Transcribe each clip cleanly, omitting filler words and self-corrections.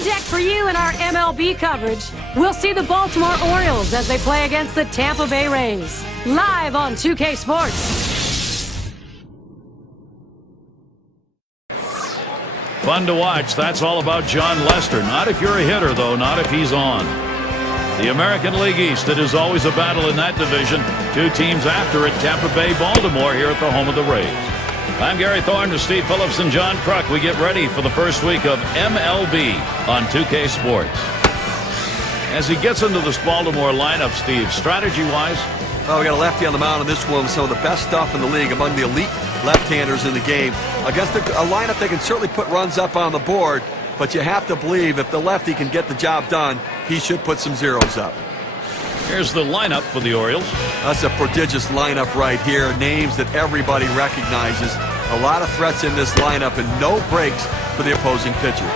On deck for you in our MLB coverage, we'll see the Baltimore Orioles as they play against the Tampa Bay Rays. Live on 2K Sports. Fun to watch. That's all about John Lester. Not if you're a hitter, though. Not if he's on. The American League East, it is always a battle in that division. Two teams after it, Tampa Bay, Baltimore, here at the home of the Rays. I'm Gary Thorne with Steve Phillips and John Kruk. We get ready for the first week of MLB on 2K Sports. As he gets into this Baltimore lineup, Steve, strategy-wise? Well, we got a lefty on the mound in this one with some of the best stuff in the league, among the elite left-handers in the game. Against a lineup that can certainly put runs up on the board, but you have to believe if the lefty can get the job done, he should put some zeros up. Here's the lineup for the Orioles. That's a prodigious lineup right here. Names that everybody recognizes. A lot of threats in this lineup and no breaks for the opposing pitcher.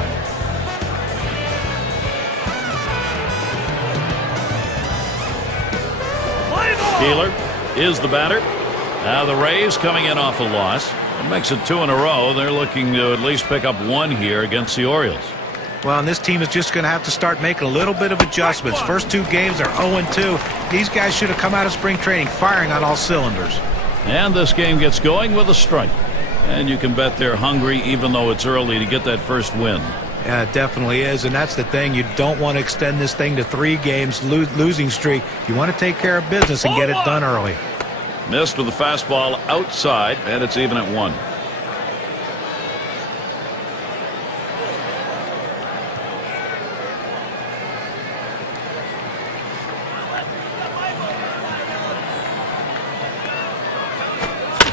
Keeler is the batter. Now the Rays coming in off a loss. It makes it 2 in a row. They're looking to at least pick up one here against the Orioles. Well, and this team is just going to have to start making a little bit of adjustments. First two games are 0-2. These guys should have come out of spring training firing on all cylinders. And this game gets going with a strike. And you can bet they're hungry even though it's early to get that first win. Yeah, it definitely is, and that's the thing. You don't want to extend this thing to 3 games losing streak. You want to take care of business and get it done early. Missed with the fastball outside, and it's even at 1.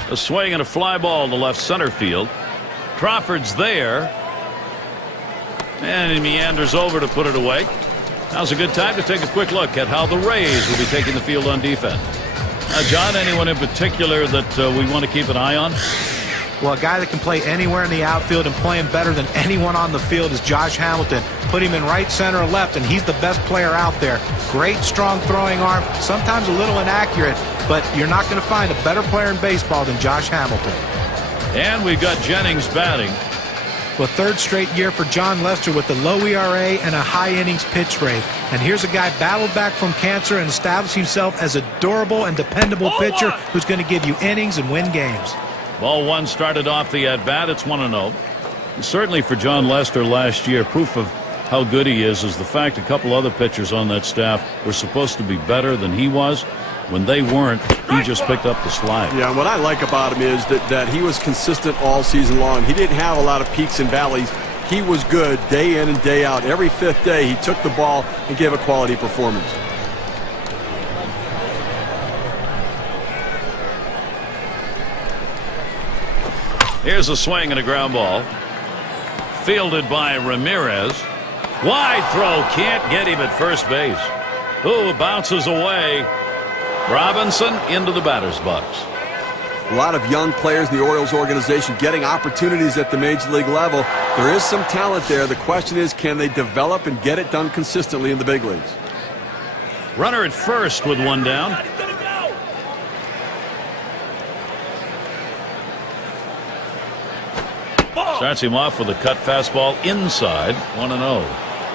A swing and a fly ball to left center field. Crawford's there. And he meanders over to put it away. Now's a good time to take a quick look at how the Rays will be taking the field on defense. John, anyone in particular that we want to keep an eye on? Well, a guy that can play anywhere in the outfield and playing better than anyone on the field is Josh Hamilton. Put him in right, center, or left, and he's the best player out there. Great, strong throwing arm, sometimes a little inaccurate, but you're not going to find a better player in baseball than Josh Hamilton. And we've got Jennings batting. Well, 3rd straight year for John Lester with the low ERA and a high innings pitch rate. And here's a guy battled back from cancer and established himself as a durable and dependable pitcher who's going to give you innings and win games. Ball 1 started off the at-bat. It's 1-0. Certainly for John Lester last year, proof of how good he is the fact a couple other pitchers on that staff were supposed to be better than he was. When they weren't, he just picked up the slack. Yeah, what I like about him is that he was consistent all season long. He didn't have a lot of peaks and valleys. He was good day in and day out. Every 5th day, he took the ball and gave a quality performance. Here's a swing and a ground ball. Fielded by Ramirez. Wide throw. Can't get him at first base. Ooh, bounces away. Robinson into the batter's box. A lot of young players in the Orioles organization getting opportunities at the major league level. There is some talent there. The question is, can they develop and get it done consistently in the big leagues? Runner at first with 1 down. Starts him off with a cut fastball inside. 1-0.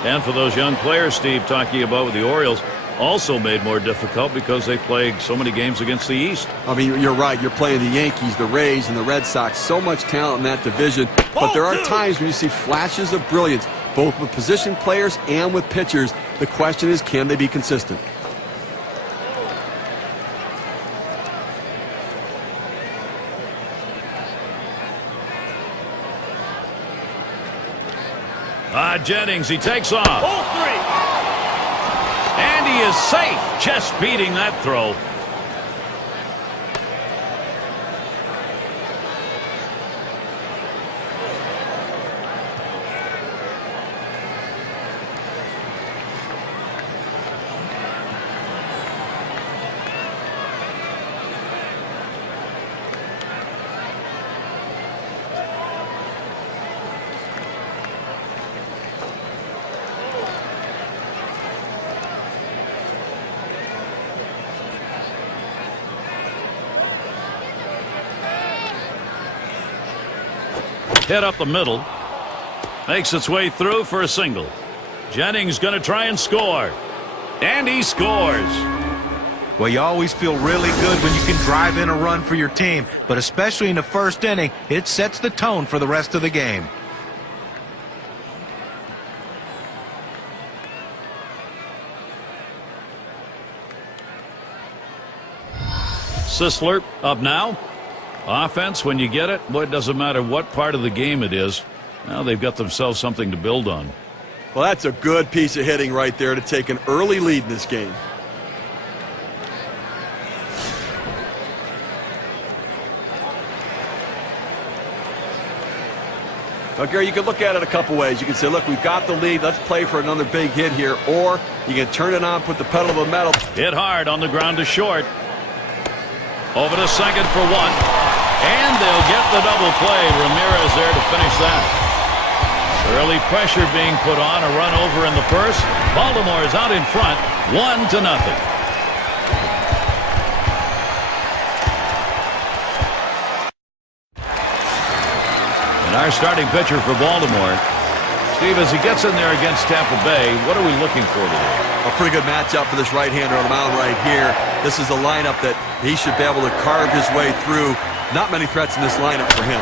And for those young players Steve talking about with the Orioles, also made more difficult because they played so many games against the East. I mean, you're right. You're playing the Yankees, the Rays, and the Red Sox. So much talent in that division. But there are times when you see flashes of brilliance, both with position players and with pitchers. The question is, can they be consistent? Jennings, he takes off. And he is safe, just beating that throw. Hit up the middle. Makes its way through for a single. Jennings going to try and score. And he scores. Well, you always feel really good when you can drive in a run for your team, but especially in the first inning, it sets the tone for the rest of the game. Sisler up now. Offense, when you get it, boy, it doesn't matter what part of the game it is. Now they've got themselves something to build on. Well, that's a good piece of hitting right there to take an early lead in this game. Now, Gary, you can look at it a couple ways. You can say, look, we've got the lead. Let's play for another big hit here. Or you can turn it on, put the pedal to the metal. Hit hard on the ground to short. Over to second for one. And they'll get the double play. Ramirez there to finish that. Early pressure being put on. A run over in the first. Baltimore is out in front. 1-0. Our starting pitcher for Baltimore. Steve, as he gets in there against Tampa Bay, what are we looking for today? A pretty good matchup for this right-hander on the mound right here. This is a lineup that he should be able to carve his way through. Not many threats in this lineup for him.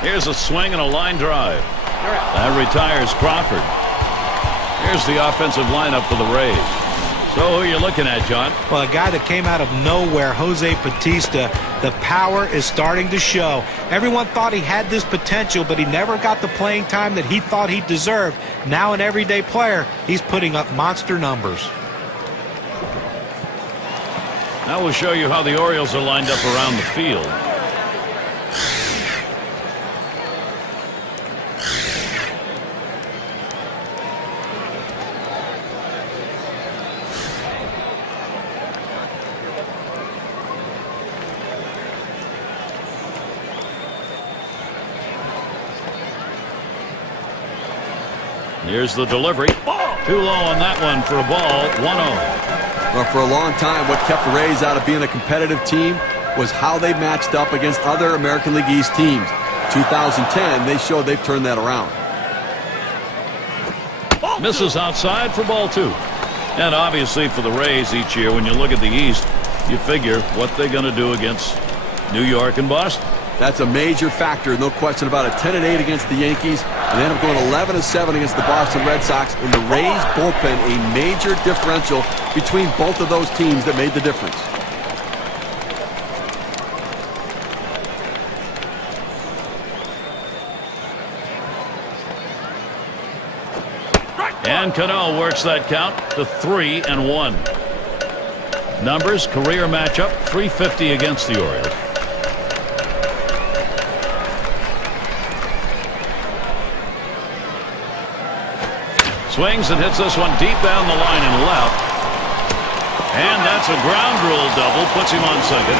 Here's a swing and a line drive. That retires Crawford. Here's the offensive lineup for the Rays. So who are you looking at, John? Well, a guy that came out of nowhere, Jose Bautista. The power is starting to show. Everyone thought he had this potential, but he never got the playing time that he thought he deserved. Now an everyday player, he's putting up monster numbers. Now we'll show you how the Orioles are lined up around the field. Here's the delivery. Too low on that one for a ball. 1-0. Well, for a long time, what kept the Rays out of being a competitive team was how they matched up against other American League East teams. 2010, they showed they've turned that around. Misses outside for ball 2. And obviously for the Rays each year, when you look at the East, you figure what they're going to do against New York and Boston. That's a major factor, no question about it. 10-8 against the Yankees, and then up going 11-7 against the Boston Red Sox. And the Rays bullpen, a major differential between both of those teams that made the difference. And Cano works that count to 3-1. Numbers, career matchup, .350 against the Orioles. Swings and hits this one deep down the line and left. And that's a ground rule double. Puts him on second.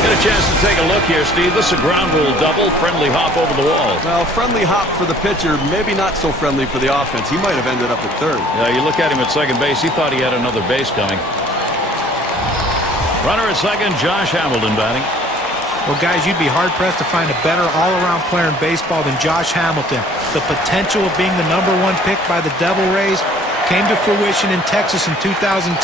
Get a chance to take a look here, Steve. This is a ground rule double. Friendly hop over the wall. Well, friendly hop for the pitcher. Maybe not so friendly for the offense. He might have ended up at third. Yeah, you look at him at second base. He thought he had another base coming. Runner at second, Josh Hamilton batting. Well, guys, you'd be hard-pressed to find a better all-around player in baseball than Josh Hamilton. The potential of being the #1 pick by the Devil Rays came to fruition in Texas in 2010.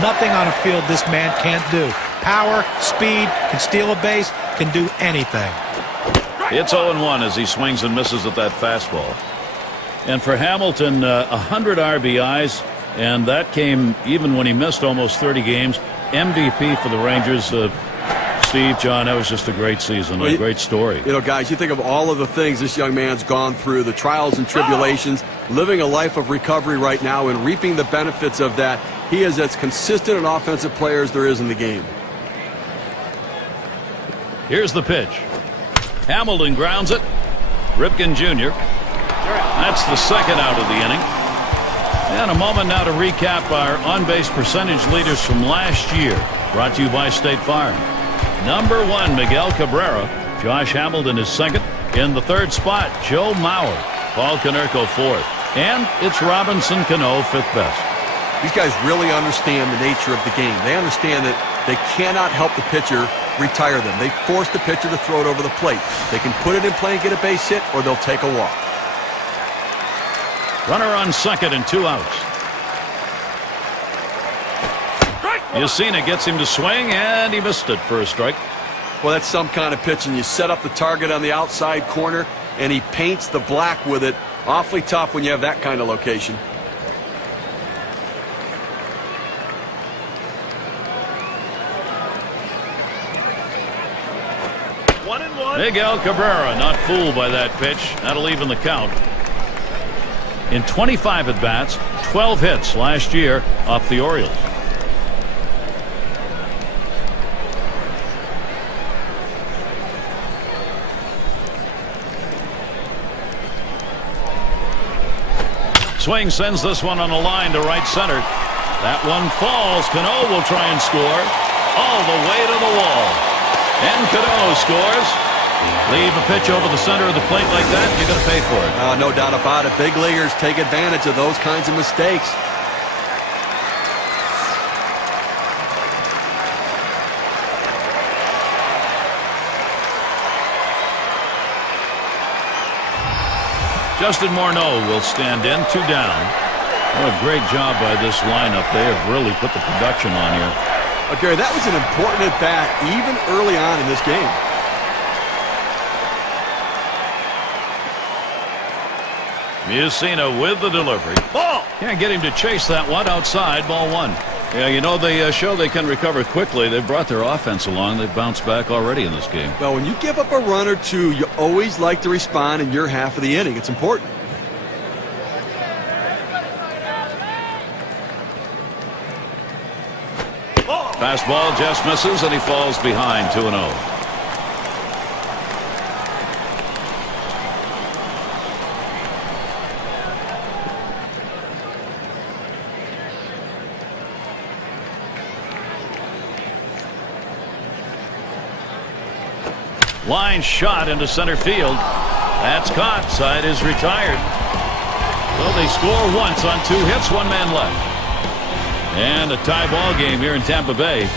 Nothing on a field this man can't do. Power, speed, can steal a base, can do anything. It's 0-1 as he swings and misses at that fastball. And for Hamilton, 100 RBIs, and that came even when he missed almost 30 games. MVP for the Rangers. Steve, John, that was just a great season, a great story. You know, guys, you think of all of the things this young man's gone through, the trials and tribulations, living a life of recovery right now and reaping the benefits of that. He is as consistent an offensive player as there is in the game. Here's the pitch. Hamilton grounds it. Ripken Jr. That's the second out of the inning. And a moment now to recap our on-base percentage leaders from last year. Brought to you by State Farm. #1, Miguel Cabrera. Josh Hamilton is second. In the third spot, Joe Mauer. Paul Konerko fourth. And it's Robinson Cano fifth best. These guys really understand the nature of the game. They understand that they cannot help the pitcher retire them. They force the pitcher to throw it over the plate. They can put it in play and get a base hit, or they'll take a walk. Runner on second and 2 outs. Mussina gets him to swing, and he missed it for a strike. Well, that's some kind of pitching. You set up the target on the outside corner, and he paints the black with it. Awfully tough when you have that kind of location. Miguel Cabrera not fooled by that pitch. That'll even the count. In 25 at-bats, 12 hits last year off the Orioles. Swing sends this one on a line to right center. That one falls. Cano will try and score all the way to the wall. And Cano scores. Leave a pitch over the center of the plate like that, you're going to pay for it. No doubt about it. Big leaguers take advantage of those kinds of mistakes. Justin Morneau will stand in, 2 down. What a great job by this lineup. They have really put the production on here. Gary, that was an important at-bat even early on in this game. Mussina with the delivery. Ball! Can't get him to chase that one outside. Ball 1. Yeah, you know, they show they can recover quickly. They've brought their offense along. They've bounced back already in this game. Well, when you give up a run or two, you always like to respond in your half of the inning. It's important. Fastball just misses, and he falls behind 2-0. Line shot into center field. That's caught. Side is retired. Well, they score once on 2 hits, 1 man left. And a tie ball game here in Tampa Bay.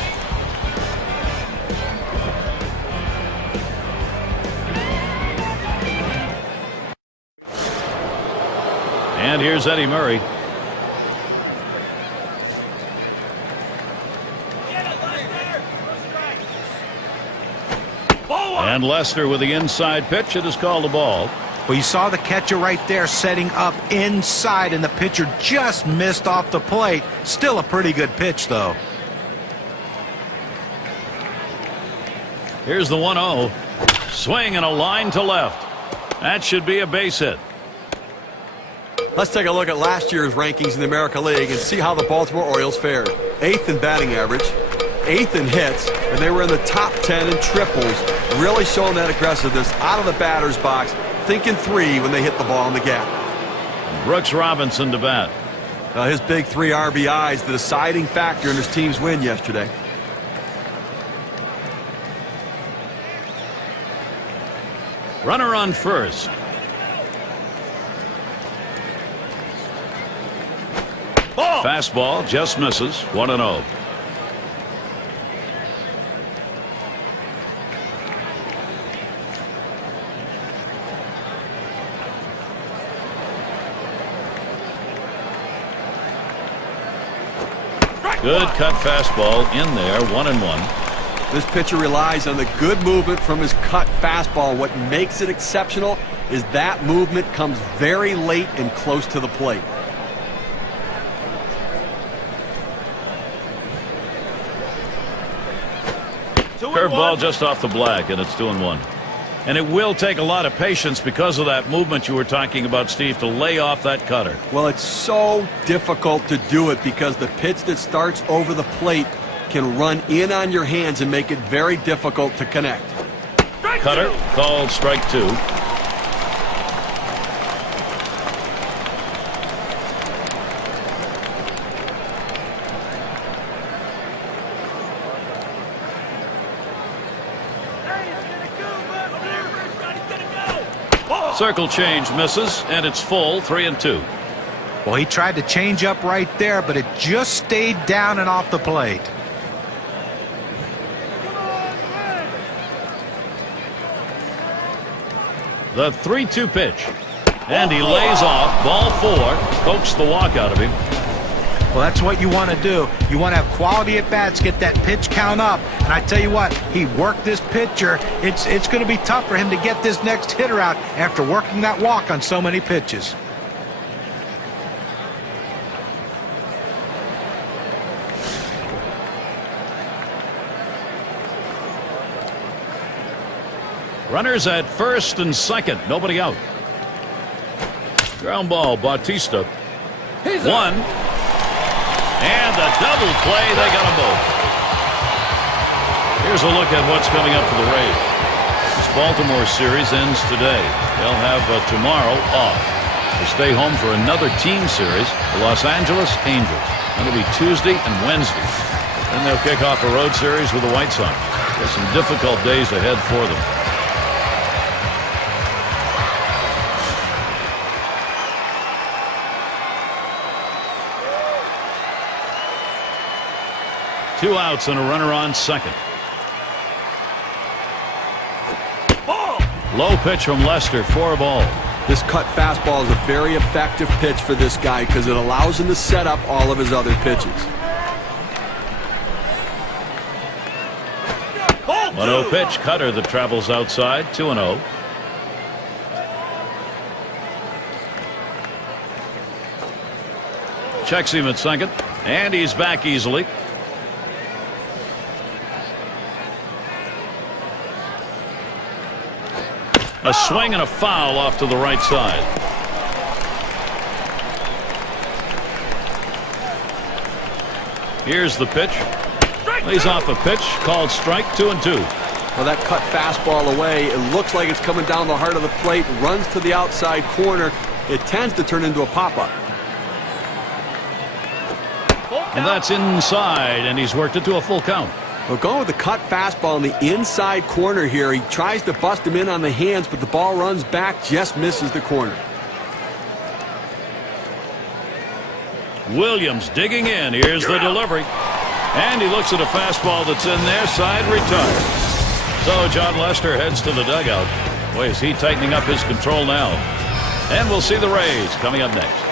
And here's Eddie Murray. And Lester with the inside pitch. It is called a ball. Well, you saw the catcher right there setting up inside, and the pitcher just missed off the plate. Still a pretty good pitch, though. Here's the 1-0. Swing and a line to left. That should be a base hit. Let's take a look at last year's rankings in the American League and see how the Baltimore Orioles fared. 8th in batting average, 8th in hits, and they were in the top 10 in triples, really showing that aggressiveness out of the batter's box, thinking 3 when they hit the ball in the gap. Brooks Robinson to bat. His big 3 RBIs, the deciding factor in his team's win yesterday. Runner on first. Ball. Fastball just misses. 1-0. Good cut fastball in there. 1-1. This pitcher relies on the good movement from his cut fastball. What makes it exceptional is that movement comes very late and close to the plate. Curveball just off the black, and it's 2-1. And it will take a lot of patience because of that movement you were talking about, Steve, to lay off that cutter. Well, it's so difficult to do it because the pitch that starts over the plate can run in on your hands and make it very difficult to connect. Cutter called strike 2. Circle change misses, and it's full. 3-2. Well, he tried to change up right there, but it just stayed down and off the plate. The 3-2 pitch. And he lays off. Ball 4. Coaxed the walk out of him. Well, that's what you want to do. You want to have quality at bats, get that pitch count up. And I tell you what, he worked this pitcher. It's going to be tough for him to get this next hitter out after working that walk on so many pitches. Runners at first and second. Nobody out. Ground ball, Bautista. One. And the double play. They got them both. Here's a look at what's coming up for the Rays. This Baltimore series ends today. They'll have tomorrow off to stay home for another team series, the Los Angeles Angels. That'll be Tuesday and Wednesday. Then they'll kick off a road series with the White Sox. There's some difficult days ahead for them. Two outs and a runner on second. Ball. Low pitch from Lester for a ball. This cut fastball is a very effective pitch for this guy because it allows him to set up all of his other pitches. 1-0 pitch. Cutter that travels outside. 2-0. Checks him at second. And he's back easily. A swing and a foul off to the right side. Here's the pitch. Lays off a pitch called strike. 2-2. Well, that cut fastball away. It looks like it's coming down the heart of the plate. Runs to the outside corner. It tends to turn into a pop-up. And that's inside, and he's worked it to a full count. Well, going with the cut fastball in the inside corner here. He tries to bust him in on the hands, but the ball runs back, just misses the corner. Williams digging in. Here's the delivery. And he looks at a fastball that's in there. Side retired. So John Lester heads to the dugout. Boy, is he tightening up his control now. And we'll see the Rays coming up next.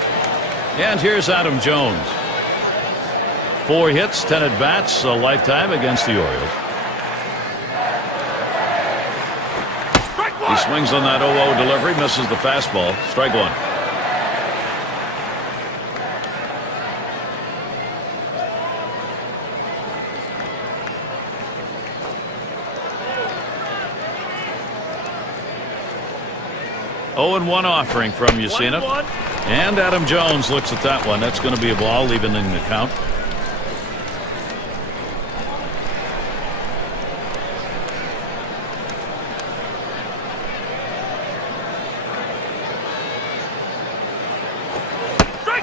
And here's Adam Jones. 4 hits, 10 at-bats, a lifetime against the Orioles. He swings on that 0-0 delivery, misses the fastball. Strike 1. Oh, 0-1 offering from Mussina. And Adam Jones looks at that one. That's going to be a ball, leaving in the count.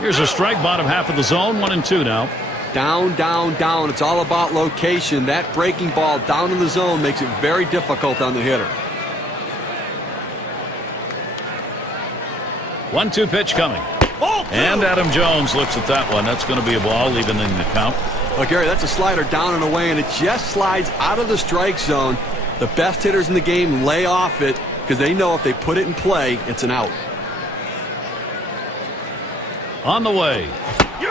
Here's a strike, bottom half of the zone. 1-2 now. Down, down, down. It's all about location. That breaking ball down in the zone makes it very difficult on the hitter. 1-2 pitch coming. And Adam Jones looks at that one. That's going to be a ball, leaving in the count. Well, Gary, that's a slider down and away, and it just slides out of the strike zone. The best hitters in the game lay off it because they know if they put it in play, it's an out. On the way.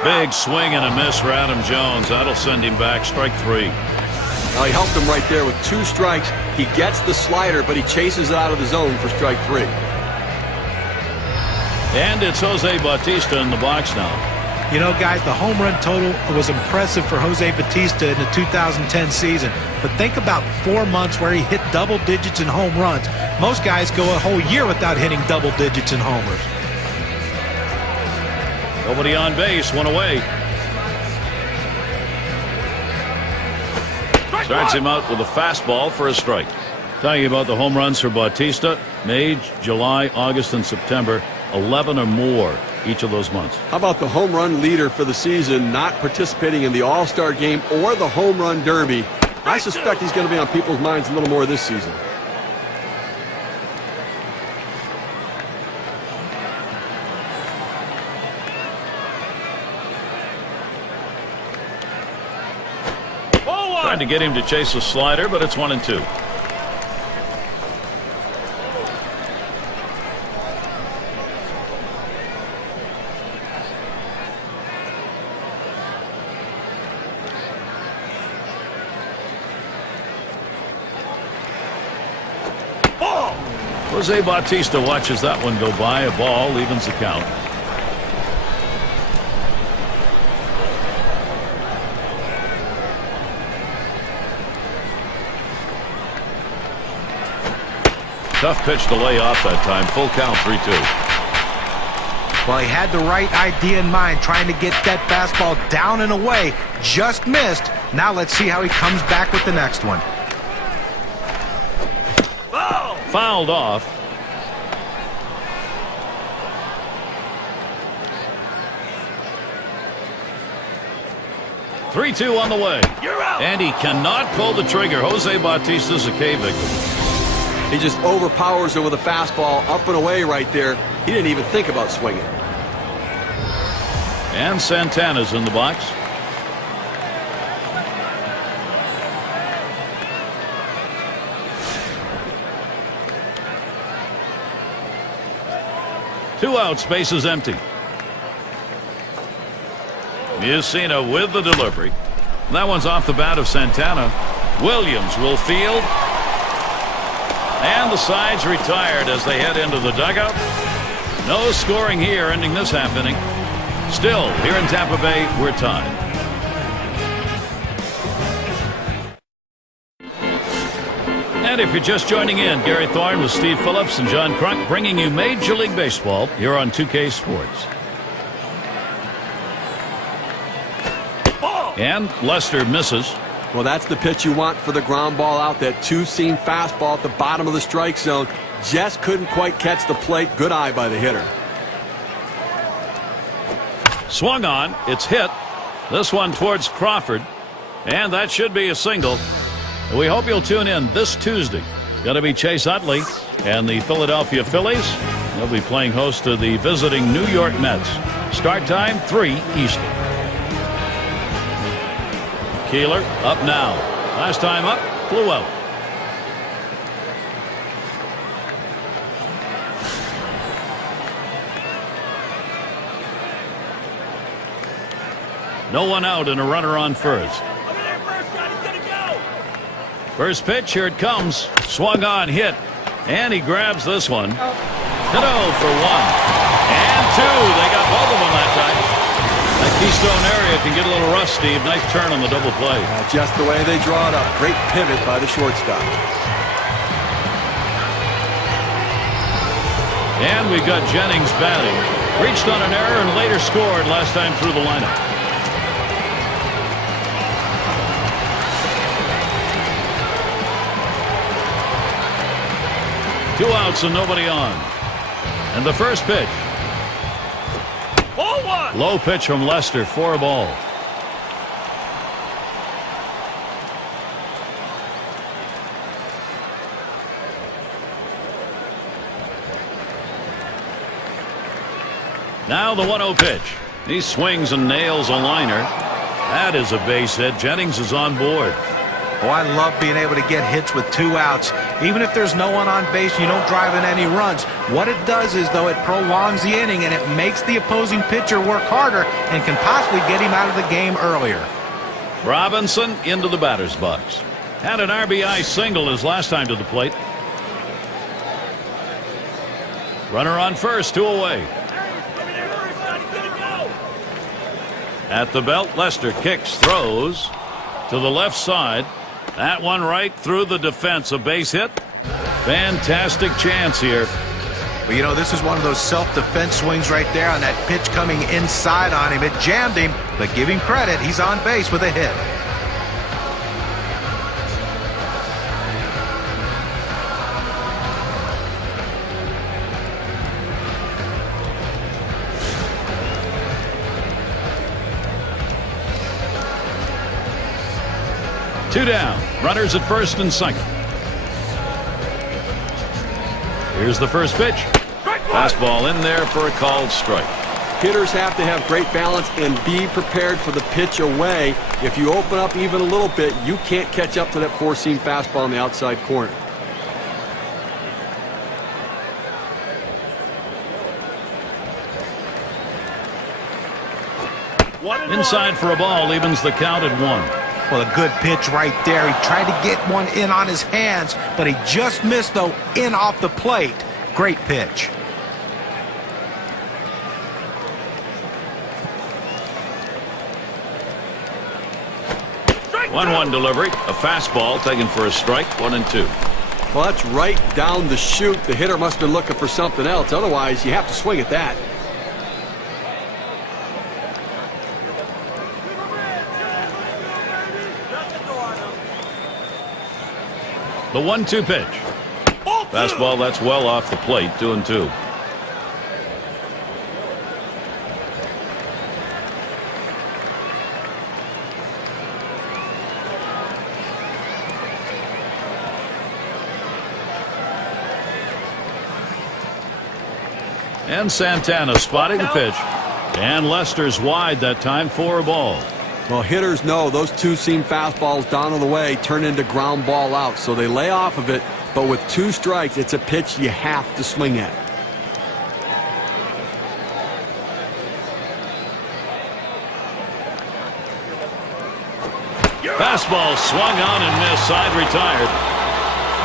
Big swing and a miss for Adam Jones. That'll send him back. Strike 3. Well, he helped him right there with 2 strikes. He gets the slider, but he chases it out of the zone for strike 3. And it's Jose Bautista in the box now. You know, guys, the home run total was impressive for Jose Bautista in the 2010 season. But think about 4 months where he hit double digits in home runs. Most guys go a whole year without hitting double digits in homers. Nobody on base, 1 away. Starts him out with a fastball for a strike. Talking about the home runs for Bautista, May, July, August, and September, 11 or more each of those months. How about the home run leader for the season not participating in the All-Star game or the home run derby? I suspect he's going to be on people's minds a little more this season. Tried to get him to chase a slider, but it's 1-2. Jose Bautista watches that one go by. A ball evens the count. Tough pitch to lay off that time. Full count, 3-2. Well, he had the right idea in mind, trying to get that fastball down and away. Just missed. Now let's see how he comes back with the next one. Fouled off. Three-two on the way. You're out. And he cannot pull the trigger. Jose Bautista's a K victim. He just overpowers him with a fastball up and away right there. He didn't even think about swinging. And Santana's in the box. Two outs, base is empty. Mussina with the delivery. That one's off the bat of Santana. Williams will field. And the side's retired as they head into the dugout. No scoring here, ending this half inning. Still, here in Tampa Bay, we're tied. And if you're just joining in, Gary Thorne with Steve Phillips and John Crunk bringing you Major League Baseball here on 2K Sports. And Lester misses. Well, that's the pitch you want for the ground ball out. That two-seam fastball at the bottom of the strike zone. Just couldn't quite catch the plate. Good eye by the hitter. Swung on. It's hit. This one towards Crawford. And that should be a single. We hope you'll tune in this Tuesday. Going to be Chase Utley and the Philadelphia Phillies. They'll be playing host to the visiting New York Mets. Start time 3 Eastern. Keeler up now. Last time up, flew out. No one out and a runner on first. First pitch, here it comes. Swung on, hit. And he grabs this one. Hit for 1. And 2. They got both of them that time. That Keystone area can get a little rough, Steve. Nice turn on the double play. Just the way they draw it up. Great pivot by the shortstop. And we've got Jennings batting. Reached on an error and later scored last time through the lineup. Two outs and nobody on. And the first pitch. Ball one. Low pitch from Lester for a ball. Now the 1-0 pitch. He swings and nails a liner. That is a base hit. Jennings is on board. Oh, I love being able to get hits with 2 outs. Even if there's no one on base, you don't drive in any runs. What it does is, though, it prolongs the inning and it makes the opposing pitcher work harder and can possibly get him out of the game earlier. Robinson into the batter's box. Had an RBI single his last time to the plate. Runner on first, 2 away. At the belt, Lester kicks, throws to the left side. That one right through the defense. A base hit. Fantastic chance here. Well, you know, this is one of those self-defense swings right there on that pitch coming inside on him. It jammed him, but give him credit. He's on base with a hit. Two down. Runners at first and second. Here's the first pitch. Fastball in there for a called strike. Hitters have to have great balance and be prepared for the pitch away. If you open up even a little bit, you can't catch up to that 4-seam fastball in the outside corner. Inside for a ball, evens the count at 1. Well, a good pitch right there. He tried to get one in on his hands, but he just missed, though, in off the plate. Great pitch. One delivery. A fastball taken for a strike. 1-2. Well, that's right down the chute. The hitter must have been looking for something else. Otherwise, you have to swing at that. The 1-2 pitch. Fastball that's well off the plate. 2-2. And Santana spotting the pitch. And Lester's wide that time for a ball. Well, hitters know those two-seam fastballs down on the way turn into ground ball out, so they lay off of it. But with 2 strikes, it's a pitch you have to swing at. Fastball swung on and missed. Side retired.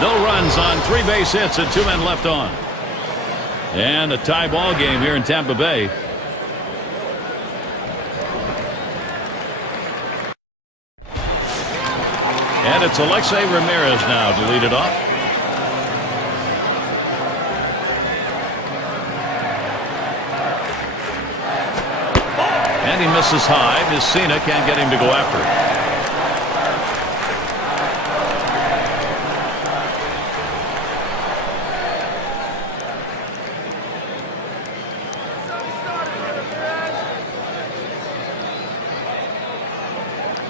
No runs on 3 base hits and 2 men left on. And a tie ball game here in Tampa Bay. And it's Alexei Ramirez now to lead it off. And he misses high. Mussina can't get him to go after it.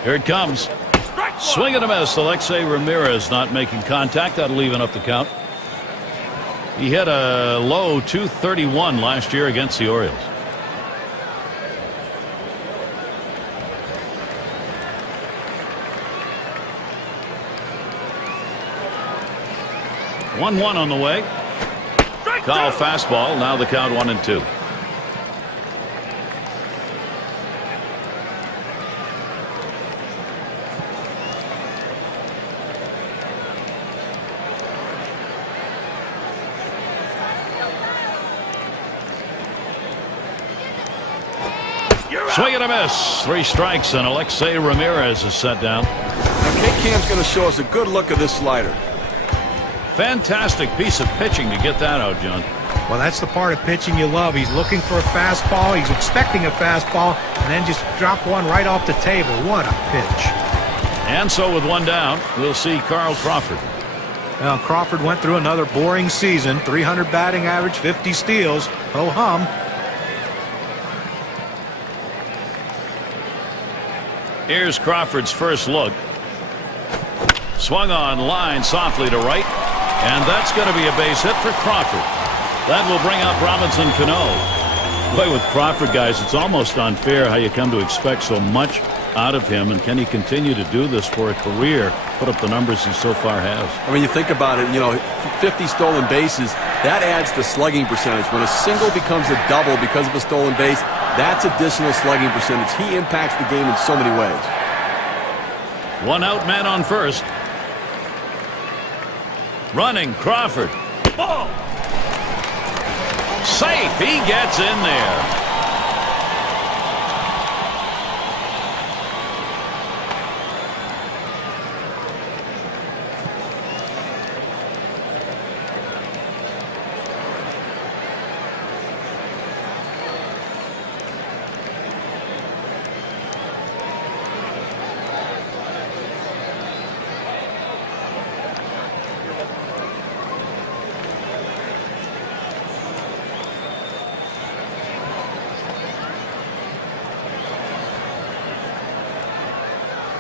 Here it comes. Swing and a miss. Alexei Ramirez not making contact. That'll even up the count. He hit a low .231 last year against the Orioles. One on the way. Call fastball. Now the count 1-2. Swing and a miss. 3 strikes, and Alexei Ramirez is set down. Now, K-Cam's going to show us a good look at this slider. Fantastic piece of pitching to get that out, John. Well, that's the part of pitching you love. He's looking for a fastball. He's expecting a fastball, and then just drop one right off the table. What a pitch. And so with 1 down, we'll see Carl Crawford. Well, Crawford went through another boring season. 300 batting average, 50 steals. Ho-hum. Here's Crawford's first look. Swung on, line softly to right. And that's going to be a base hit for Crawford. That will bring up Robinson Cano. Boy, with Crawford, guys, it's almost unfair how you come to expect so much out of him. And can he continue to do this for a career, put up the numbers he so far has? I mean, you think about it, 50 stolen bases, that adds to slugging percentage. When a single becomes a double because of a stolen base, that's additional slugging percentage. He impacts the game in so many ways. 1 out, man on first. Running, Crawford. Ball. Safe. He gets in there.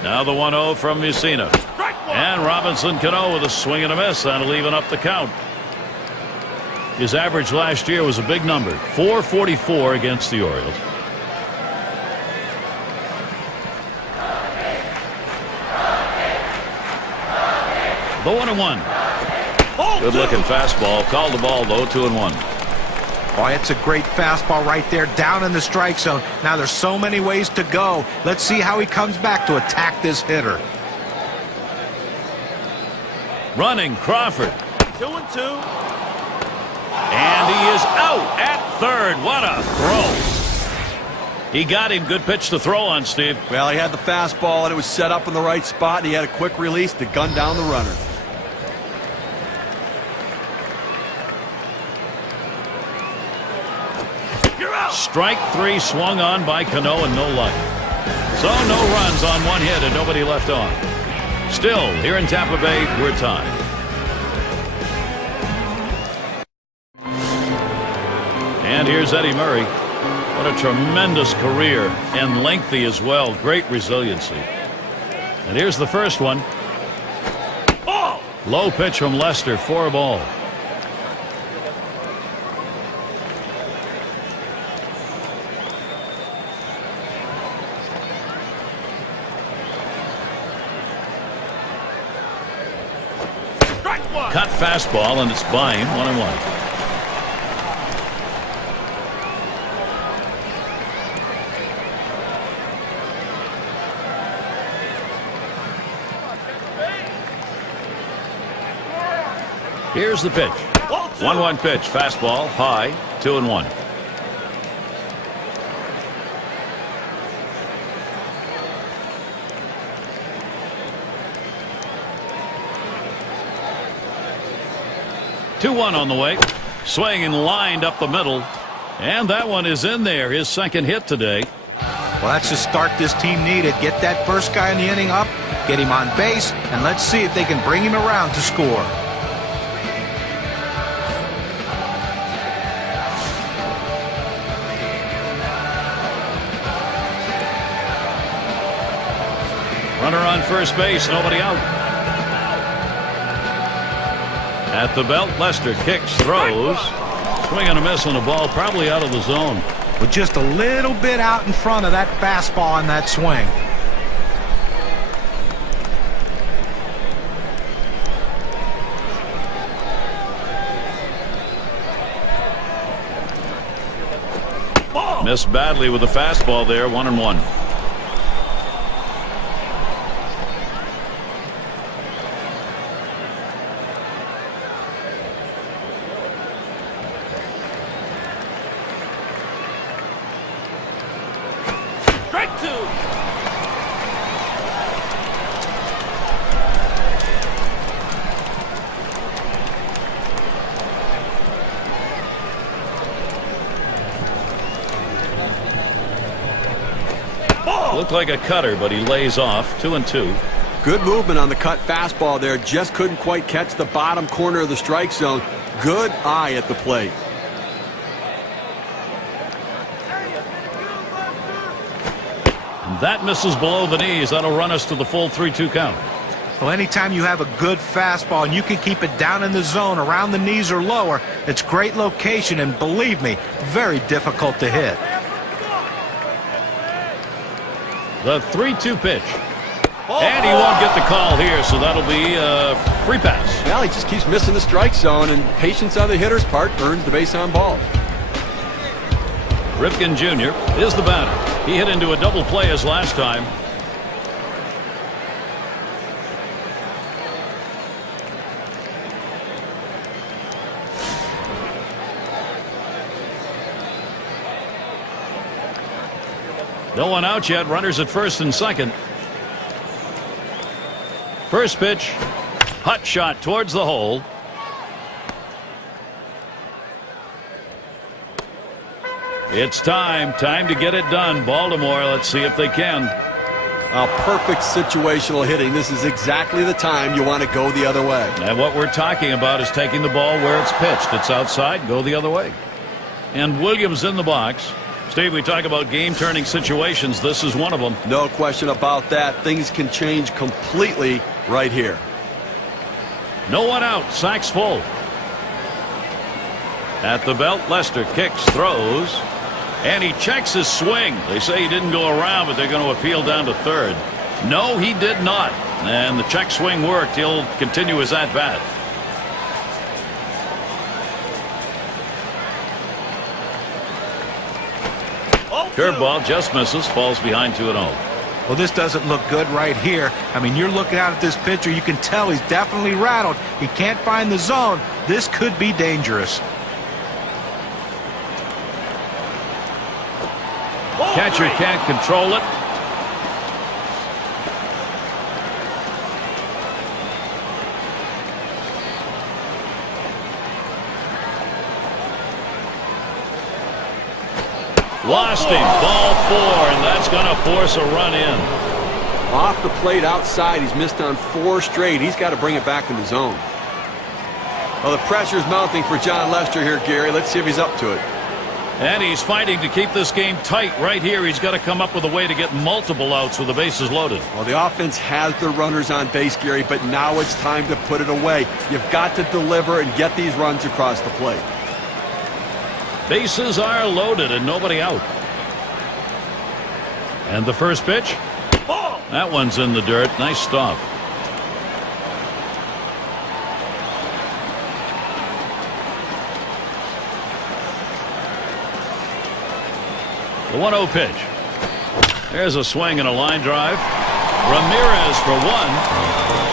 Now the 1-0 from Mussina. And Robinson Cano with a swing and a miss. That'll even up the count. His average last year was a big number. .444 against the Orioles. The 1-1. Good looking fastball. Called the ball though. 2-1. Oh, it's a great fastball right there, down in the strike zone. Now there's so many ways to go. Let's see how he comes back to attack this hitter. Running, Crawford. 2-2. And he is out at third. What a throw. He got him. Good pitch to throw on, Steve. Well, he had the fastball, and it was set up in the right spot, and he had a quick release to gun down the runner. You're out. Strike three swung on by Cano, and no luck. So no runs on one hit and nobody left on. Still, here in Tampa Bay, we're tied. And here's Eddie Murray. What a tremendous career, and lengthy as well. Great resiliency. And here's the first one. Oh! Low pitch from Lester, 4 ball. Cut fastball, and it's by him, 1-1. Here's the pitch. 1-1 pitch. Fastball high. 2-1. Two-1 on the way. Swing and lined up the middle. And that one is in there. His second hit today. Well, that's the start this team needed. Get that first guy in the inning up, get him on base, and let's see if they can bring him around to score. Runner on first base, nobody out. At the belt, Lester kicks, throws. Swing and a miss on the ball, probably out of the zone. With just a little bit out in front of that fastball on that swing. Missed badly with the fastball there, 1-1. Looked like a cutter, but he lays off. 2-2. Good movement on the cut fastball there. Just couldn't quite catch the bottom corner of the strike zone. Good eye at the plate. And that misses below the knees. That'll run us to the full 3-2 count. Well, anytime you have a good fastball and you can keep it down in the zone around the knees or lower, it's great location, and believe me, very difficult to hit. The 3-2 pitch. And he won't get the call here, so that'll be a free pass. Well, he just keeps missing the strike zone, and patience on the hitter's part earns the base on ball. Ripken Jr. is the batter. He hit into a double play as last time. No one out yet. Runners at first and second. First pitch. Hot shot towards the hole. It's time to get it done. Baltimore, let's see if they can. A perfect situational hitting. This is exactly the time you want to go the other way. And what we're talking about is taking the ball where it's pitched. It's outside, go the other way. And Williams in the box. Steve, we talk about game-turning situations. This is one of them. No question about that. Things can change completely right here. No one out. Sacks full. At the belt, Lester kicks, throws, and he checks his swing. They say he didn't go around, but they're going to appeal down to third. No, he did not. And the check swing worked. He'll continue his at-bat. Curveball just misses, falls behind 2-0. Well, this doesn't look good right here. I mean, you're looking out at this pitcher. You can tell he's definitely rattled. He can't find the zone. This could be dangerous. catcher can't control it. Lost him. Ball 4, and that's going to force a run in. Off the plate outside. He's missed on 4 straight. He's got to bring it back in the zone. Well, the pressure's mounting for Jon Lester here, Gary. Let's see if he's up to it. And he's fighting to keep this game tight right here. He's got to come up with a way to get multiple outs with the bases loaded. Well, the offense has the runners on base, Gary, but now it's time to put it away. You've got to deliver and get these runs across the plate. Bases are loaded and nobody out. And the first pitch. That one's in the dirt. Nice stop. The 1-0 pitch. There's a swing and a line drive. Ramirez for 1.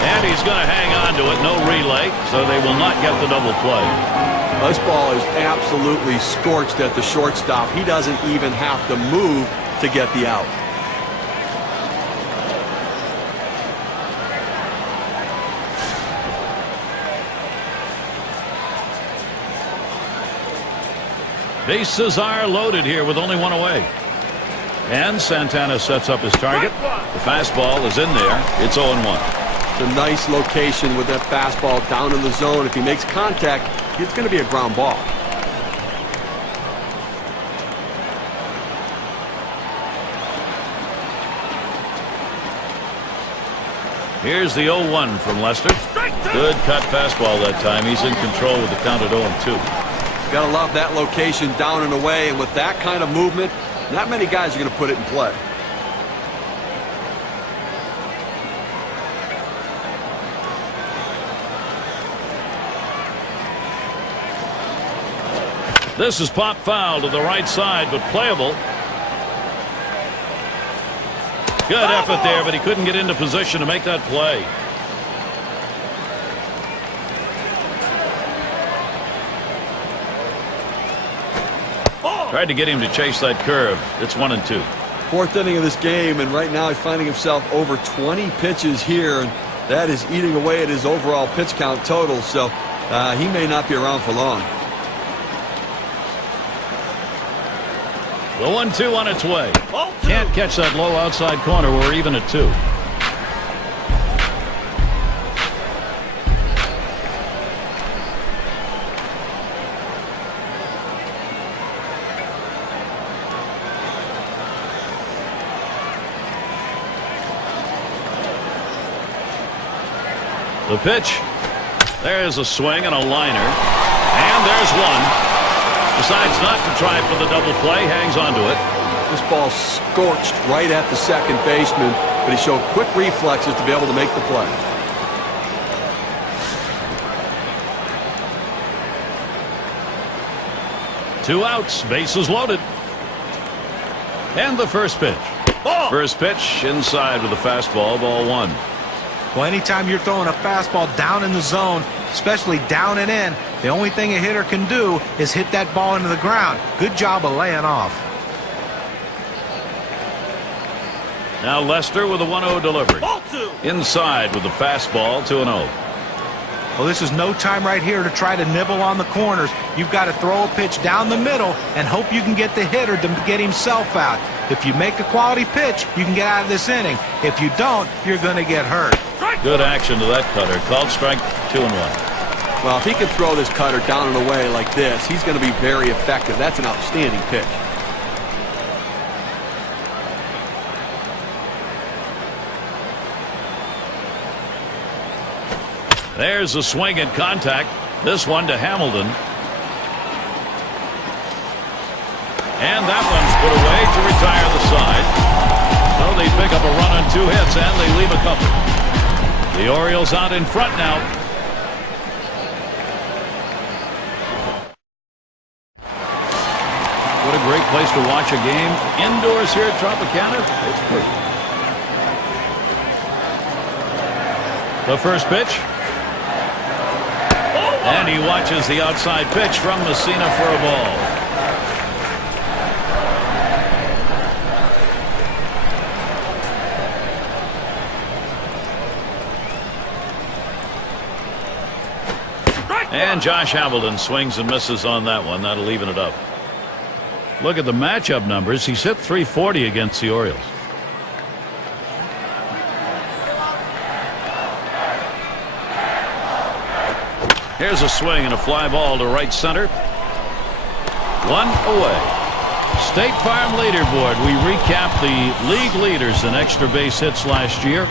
And he's going to hang on to it. No relay, so they will not get the double play. This ball is absolutely scorched at the shortstop. He doesn't even have to move to get the out. Bases are loaded here with only 1 away. And Santana sets up his target. The fastball is in there. It's 0-1. It's a nice location with that fastball down in the zone. If he makes contact, it's going to be a ground ball. Here's the 0-1 from Lester. Good cut fastball that time. He's in control with the count at 0-2. Gotta love that location down and away, and with that kind of movement, not many guys are going to put it in play. This is pop foul to the right side, but playable. Good effort there, but he couldn't get into position to make that play. Tried to get him to chase that curve. It's 1-2. 4th inning of this game, and right now he's finding himself over 20 pitches here, and that is eating away at his overall pitch count total, so he may not be around for long. The 1-2 on its way. Can't catch that low outside corner. We're even at 2. The pitch. There's a swing and a liner. And there's one. Decides not to try for the double play. Hangs on to it. This ball scorched right at the second baseman, but he showed quick reflexes to be able to make the play. Two outs. Bases loaded. And the first pitch. First pitch inside with a fastball. Ball 1. Well, anytime you're throwing a fastball down in the zone, especially down and in, the only thing a hitter can do is hit that ball into the ground. Good job of laying off. Now Lester with a 1-0 delivery. Inside with the fastball. 2-0. Well, this is no time right here to try to nibble on the corners. You've got to throw a pitch down the middle and hope you can get the hitter to get himself out. If you make a quality pitch, you can get out of this inning. If you don't, you're going to get hurt. Good action to that cutter. Called strike. 2-1. Well, if he can throw this cutter down and away like this, he's going to be very effective. That's an outstanding pitch. There's a swing and contact. This one to Hamilton. And that one's put away to retire the side. So they pick up a run on 2 hits, and they leave a couple. The Orioles out in front now. What a great place to watch a game indoors here at Tropicana. It's perfect. The first pitch. And he watches the outside pitch from Mussina for a ball. And Josh Hamilton swings and misses on that one. That'll even it up. Look at the matchup numbers. He's hit .340 against the Orioles. Here's a swing and a fly ball to right center. One away. State Farm leaderboard. We recap the league leaders in extra base hits last year.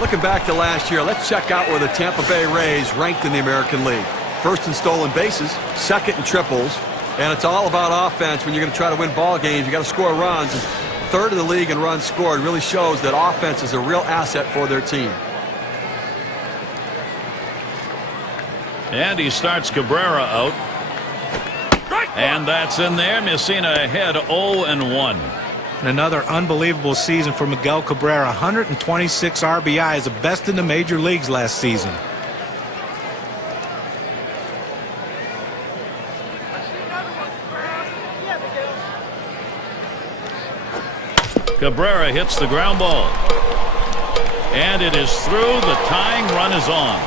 Looking back to last year, let's check out where the Tampa Bay Rays ranked in the American League. First in stolen bases, second in triples, and it's all about offense when you're going to try to win ball games. You got to score runs. And third in the league in runs scored. Really shows that offense is a real asset for their team. And he starts Cabrera out. And that's in there. Mussina ahead 0-1. Another unbelievable season for Miguel Cabrera. 126 RBIs, the best in the major leagues last season. Cabrera hits the ground ball. And it is through. The tying run is on.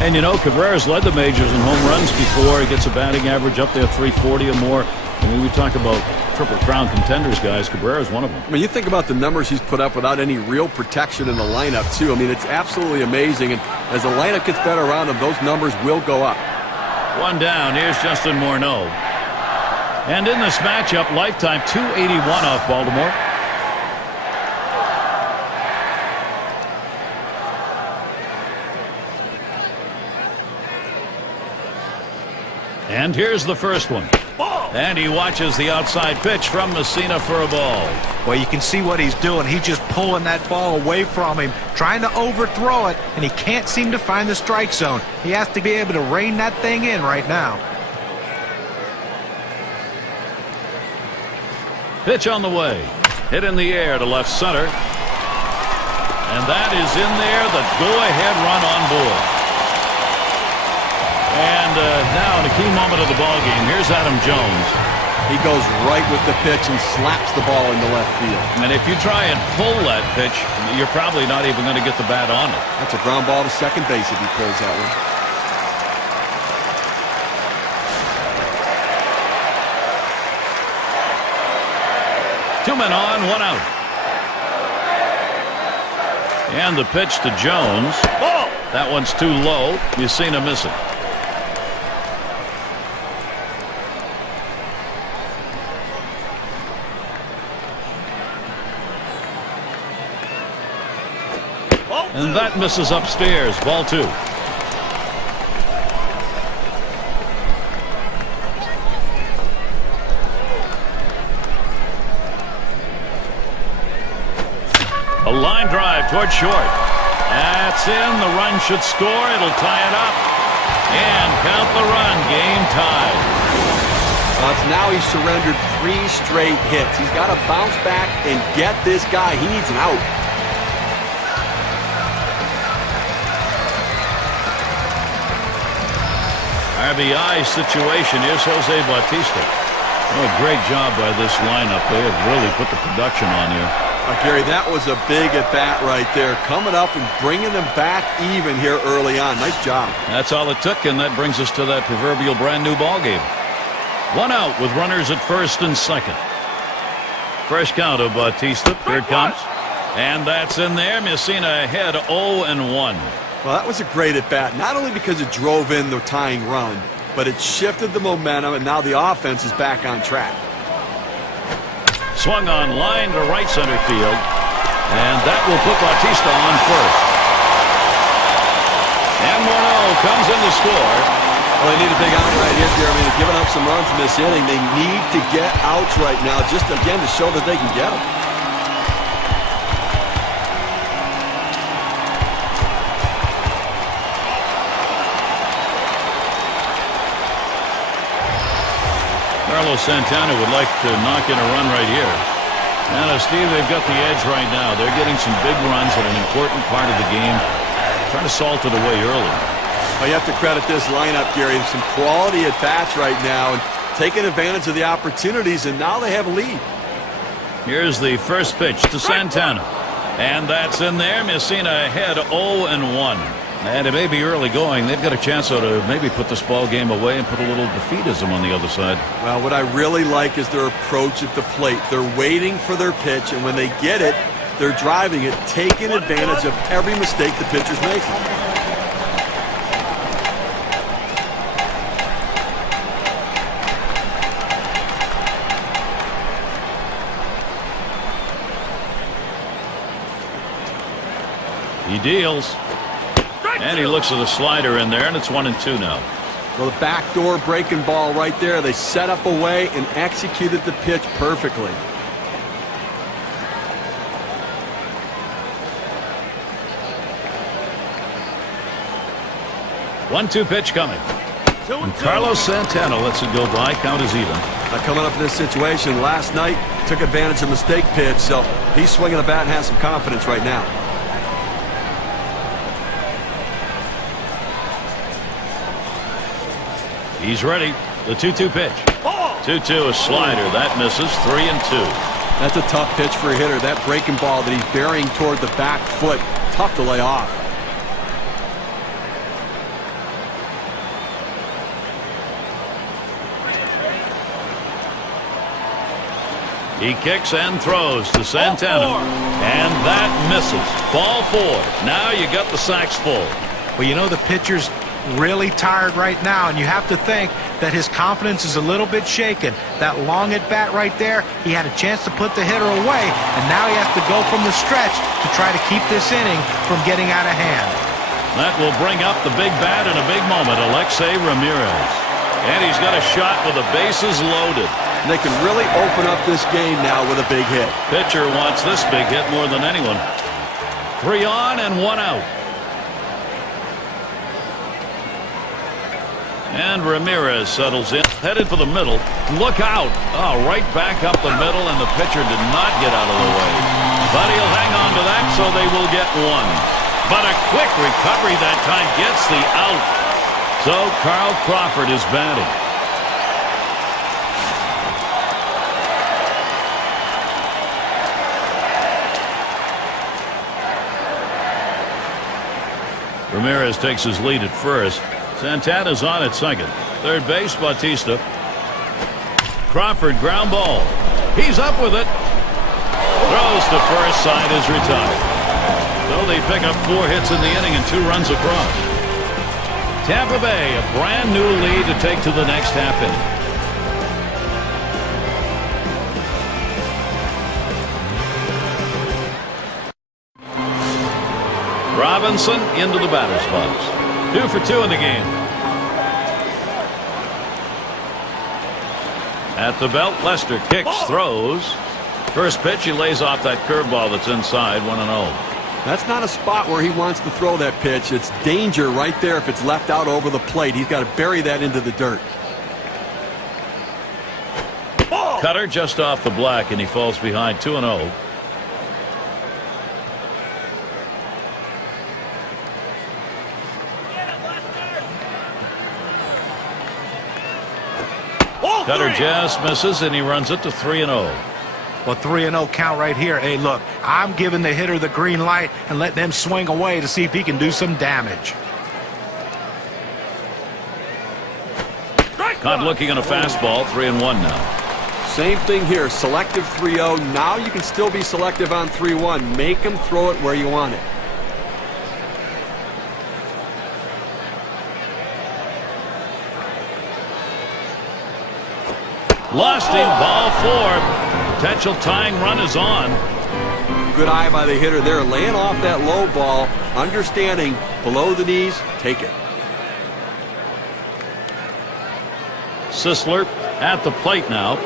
And you know, Cabrera's led the majors in home runs before. He gets a batting average up there 340 or more. I mean, we talk about Triple Crown contenders, guys. Cabrera's one of them. I mean, you think about the numbers he's put up without any real protection in the lineup, too. I mean, it's absolutely amazing. And as the lineup gets better around him, those numbers will go up. One down. Here's Justin Morneau. And in this matchup, lifetime 281 off Baltimore. And here's the first one. And he watches the outside pitch from Mussina for a ball. Well, you can see what he's doing. He's just pulling that ball away from him, trying to overthrow it, and he can't seem to find the strike zone. He has to be able to rein that thing in right now. Pitch on the way. Hit in the air to left center. And that is in there. The go-ahead run on board. And now in a key moment of the ball game, here's Adam Jones. He goes right with the pitch and slaps the ball into left field. And if you try and pull that pitch, you're probably not even going to get the bat on it. That's a ground ball to second base if he pulls that one. Two men on, one out. And the pitch to Jones. That one's too low. Mussina missing. And that misses upstairs. Ball two. A line drive toward short. That's in. The run should score. It'll tie it up. And count the run. Game tied. Now he's surrendered 3 straight hits. He's got to bounce back and get this guy. He needs an out. RBI situation. Here's Jose Bautista. Oh, great job by this lineup. They have really put the production on here. Gary, that was a big at-bat right there. Coming up and bringing them back even here early on. Nice job. That's all it took, and that brings us to that proverbial brand-new ball game. One out with runners at first and second. Fresh count of Bautista. Here it comes. And that's in there. Mussina ahead 0-1. Well, that was a great at-bat, not only because it drove in the tying run, but it shifted the momentum, and now the offense is back on track. Swung on line to right center field, and that will put Bautista on first. And Morneau comes in to score. Well, they need a big out right here, Jeremy. They've given up some runs in this inning. They need to get outs right now, just again to show that they can get them. Carlos Santana would like to knock in a run right here. And Steve, they've got the edge right now. They're getting some big runs at an important part of the game. Trying to salt it away early. Well, you have to credit this lineup, Gary. Some quality at-bats right now and taking advantage of the opportunities, and now they have a lead. Here's the first pitch to Santana. And that's in there. Mussina ahead 0-1. And it may be early going. They've got a chance to maybe put this ball game away and put a little defeatism on the other side. Well, what I really like is their approach at the plate. They're waiting for their pitch, and when they get it, they're driving it, taking advantage of every mistake the pitcher's making. He deals. And he looks at the slider in there, and it's 1-2 now. Well, the backdoor breaking ball right there. They set up a way and executed the pitch perfectly. One-two pitch coming. And Carlos Santana lets it go by. Count is even. Now coming up in this situation, last night took advantage of a mistake pitch, so he's swinging the bat and has some confidence right now. He's ready. The 2-2 pitch. 2-2, a slider. That misses. 3-2. That's a tough pitch for a hitter. That breaking ball that he's burying toward the back foot. Tough to lay off. He kicks and throws to Santana. And that misses. Ball 4. Now you got the sacks full. Well, you know, the pitcher's really tired right now, and you have to think that his confidence is a little bit shaken. That long at bat right there, he had a chance to put the hitter away, and now he has to go from the stretch to try to keep this inning from getting out of hand. That will bring up the big bat in a big moment, Alexei Ramirez. And he's got a shot with the bases loaded. And they can really open up this game now with a big hit. Pitcher wants this big hit more than anyone. 3 on and 1 out. And Ramirez settles in, headed for the middle. Look out. Oh, right back up the middle, and the pitcher did not get out of the way. But he'll hang on to that, so they will get 1. But a quick recovery that time gets the out. So Carl Crawford is batting. Ramirez takes his lead at first. Santana's on at second. Third base, Bautista. Crawford, ground ball. He's up with it. Throws to first, side is retired. So they pick up 4 hits in the inning and 2 runs across. Tampa Bay, a brand new lead to take to the next half inning. Robinson into the batter's box. 2 for 2 in the game. At the belt, Lester kicks, throws. First pitch, he lays off that curveball that's inside, 1-0. That's not a spot where he wants to throw that pitch. It's danger right there if it's left out over the plate. He's got to bury that into the dirt. Cutter just off the black, and he falls behind 2-0. Cutter just misses, and he runs it to 3-0. Well, 3-0 count right here. Hey, look, I'm giving the hitter the green light and letting him swing away to see if he can do some damage. Caught looking at a fastball, 3-1 now. Same thing here, selective 3-0. Now you can still be selective on 3-1. Make him throw it where you want it. Lost him, ball 4. Potential tying run is on. Good eye by the hitter there, laying off that low ball, understanding below the knees, take it. Sisler at the plate now.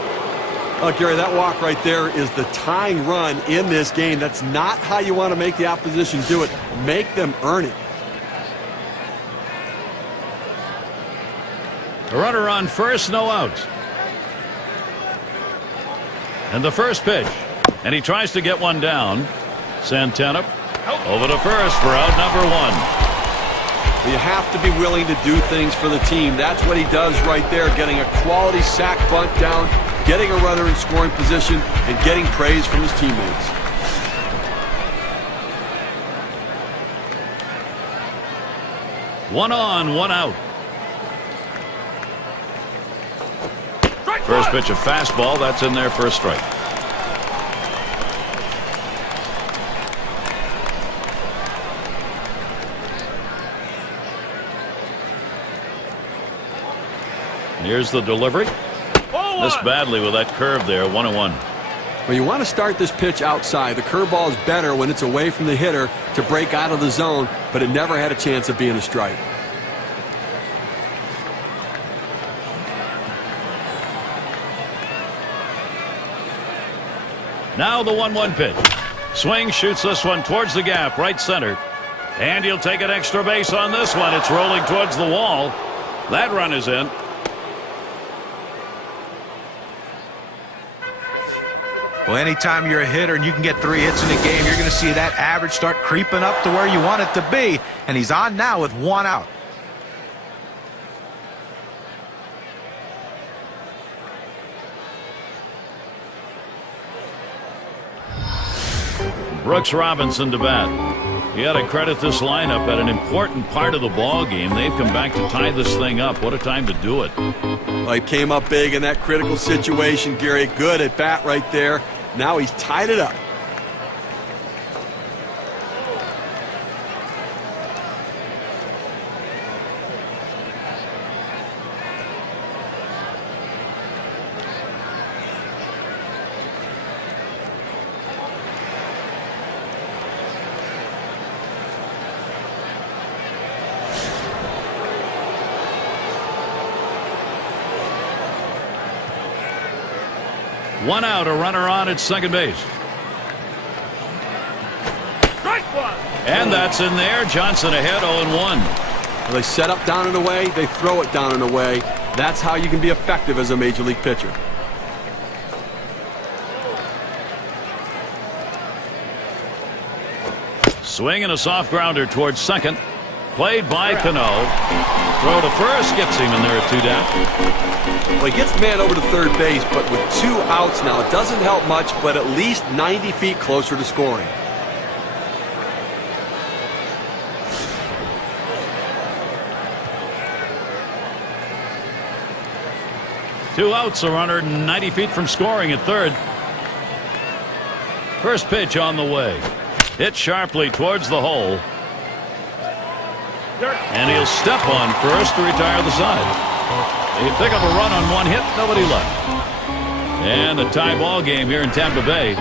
Oh, Gary, that walk right there is the tying run in this game. That's not how you want to make the opposition do it. Make them earn it. A runner on first, no outs. And the first pitch. And he tries to get one down. Santana over to first for out number 1. You have to be willing to do things for the team. That's what he does right there, getting a quality sac bunt down, getting a runner in scoring position, and getting praise from his teammates. 1 on, 1 out. First pitch, a fastball. That's in there for a strike. Here's the delivery. Missed badly with that curve there. 1-1. Well, you want to start this pitch outside. The curveball is better when it's away from the hitter to break out of the zone, but it never had a chance of being a strike. Now the 1-1 pitch. Swing, shoots this one towards the gap, right center. And he'll take an extra base on this one. It's rolling towards the wall. That run is in. Well, anytime you're a hitter and you can get 3 hits in a game, you're going to see that average start creeping up to where you want it to be. And he's on now with 1 out. Brooks Robinson to bat. You got to credit this lineup at an important part of the ball game. They've come back to tie this thing up. What a time to do it. Well, he came up big in that critical situation, Gary. Good at bat right there. Now he's tied it up. One out, a runner on at second base. And that's in there. Johnson ahead, 0-1. Well, they set up down and away. They throw it down and away. That's how you can be effective as a major league pitcher. Swing and a soft grounder towards second. Played by Cano. Throw to first gets him in there at 2 down. Well, he gets the man over to third base, but with 2 outs now, it doesn't help much, but at least 90 feet closer to scoring. Two outs, a runner 90 feet from scoring at third. First pitch on the way. Hit sharply towards the hole. And he'll step on first to retire the side. They pick up a run on 1 hit, nobody left. And a tie ball game here in Tampa Bay.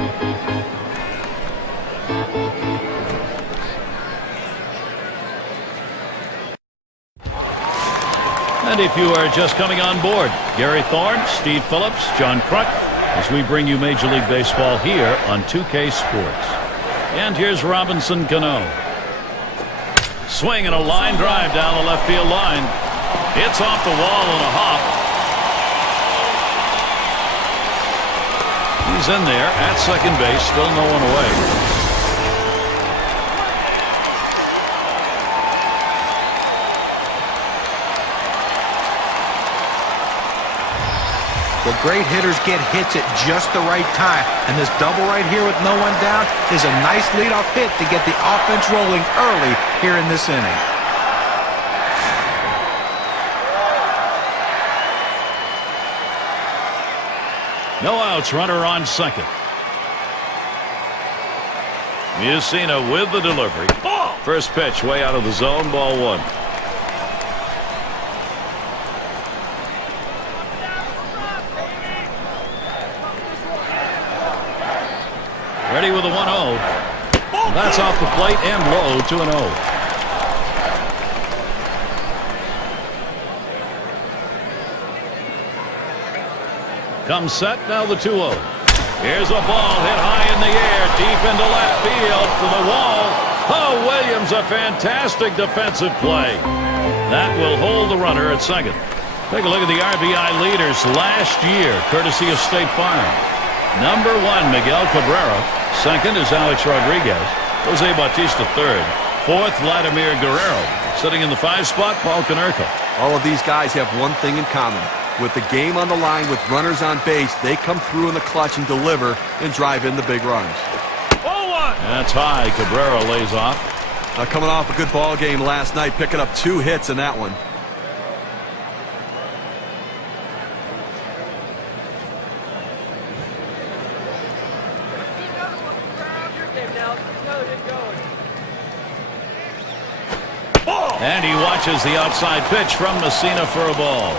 And if you are just coming on board, Gary Thorne, Steve Phillips, John Kruk, as we bring you Major League Baseball here on 2K Sports. And here's Robinson Cano. Swing and a line drive down the left field line. It's off the wall on a hop. He's in there at second base, still no one away. Well, great hitters get hits at just the right time. And this double right here with no one down is a nice leadoff hit to get the offense rolling early here in this inning. No outs, runner on second. Mussina with the delivery. First pitch way out of the zone, ball 1. Ready with a 1-0. That's off the plate and low, 2-0. Comes set, now the 2-0. Here's a ball hit high in the air, deep into left field to the wall. Oh, Williams, a fantastic defensive play. That will hold the runner at second. Take a look at the RBI leaders last year, courtesy of State Farm. Number 1, Miguel Cabrera. Second is Alex Rodriguez. Jose Bautista third. Fourth, Vladimir Guerrero. Sitting in the 5 spot, Paul Konerko. All of these guys have one thing in common. With the game on the line with runners on base, they come through in the clutch and deliver and drive in the big runs. That's high. Cabrera lays off. Coming off a good ball game last night, picking up 2 hits in that one. And he watches the outside pitch from Mussina for a ball.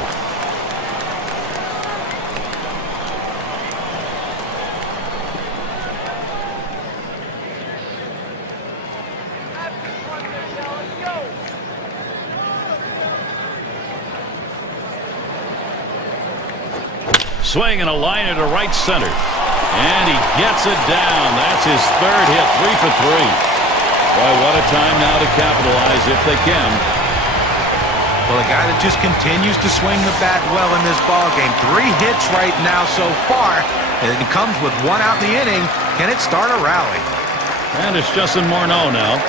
Swing and a liner to right center. And he gets it down. That's his 3rd hit, 3 for 3. Boy, what a time now to capitalize if they can. Well, a guy that just continues to swing the bat well in this ballgame. 3 hits right now so far, and it comes with 1 out in the inning. Can it start a rally? And it's Justin Morneau now.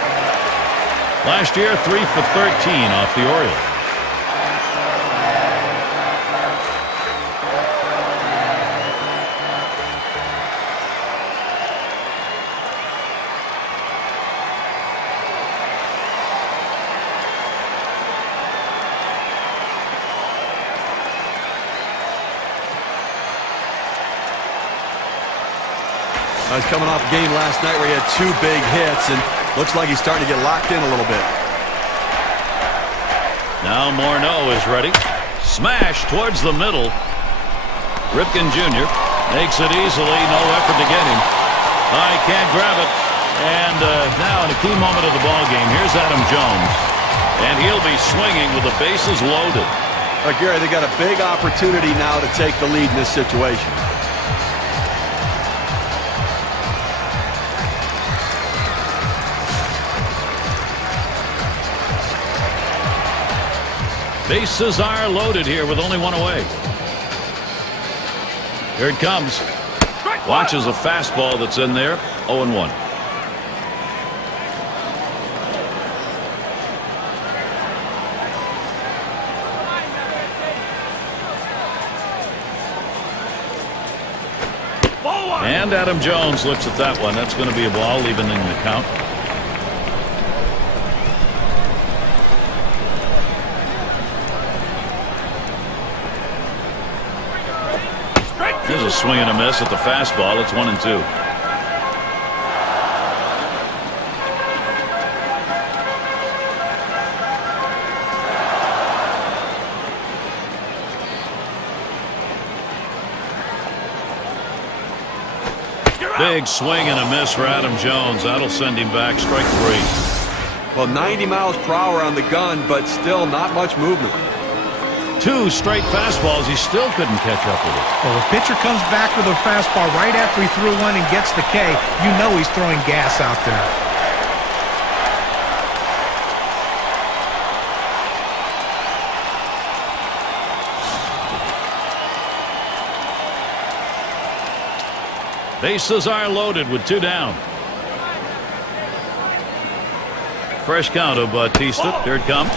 Last year, 3 for 13 off the Orioles. He's coming off a game last night where he had 2 big hits, and looks like he's starting to get locked in a little bit. Now Morneau is ready. Smash towards the middle. Ripken Jr. makes it easily. No effort to get him. He can't grab it. And now in a key moment of the ball game, here's Adam Jones. And he'll be swinging with the bases loaded. Gary, they got a big opportunity now to take the lead in this situation. Bases are loaded here with only 1 away. Here it comes. Watches a fastball that's in there. 0-1. And Adam Jones looks at that one. That's going to be a ball, evening the count. There's a swing and a miss at the fastball. It's 1-2. Big swing and a miss for Adam Jones. That'll send him back. Strike 3. Well, 90 miles per hour on the gun, but still not much movement. 2 straight fastballs. He still couldn't catch up with it. Well, if a pitcher comes back with a fastball right after he threw 1 and gets the K, you know he's throwing gas out there. Bases are loaded with 2 down. Fresh count of Bautista. Here it comes.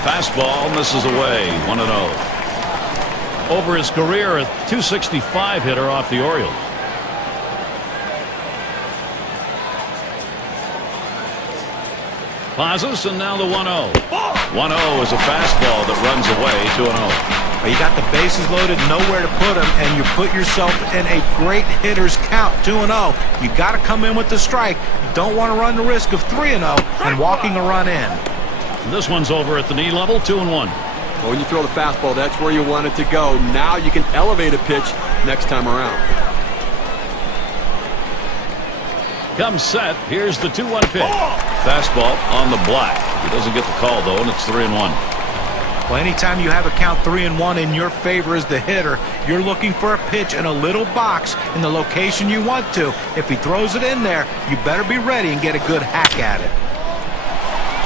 Fastball misses away. 1-0. Over his career, a .265 hitter off the Orioles. Pauses, and now the 1-0. 1-0 is a fastball that runs away. 2-0. You got the bases loaded, nowhere to put them, and you put yourself in a great hitter's count, 2-0. You got to come in with the strike. You don't want to run the risk of 3-0 and walking a run in. This one's over at the knee level, 2-1. Well, when you throw the fastball, that's where you want it to go. Now you can elevate a pitch next time around. Comes set. Here's the 2-1 pitch. Fastball on the black. He doesn't get the call, though, and it's 3-1. Well, anytime you have a count 3-1 in your favor as the hitter, you're looking for a pitch in a little box in the location you want to. If he throws it in there, you better be ready and get a good hack at it.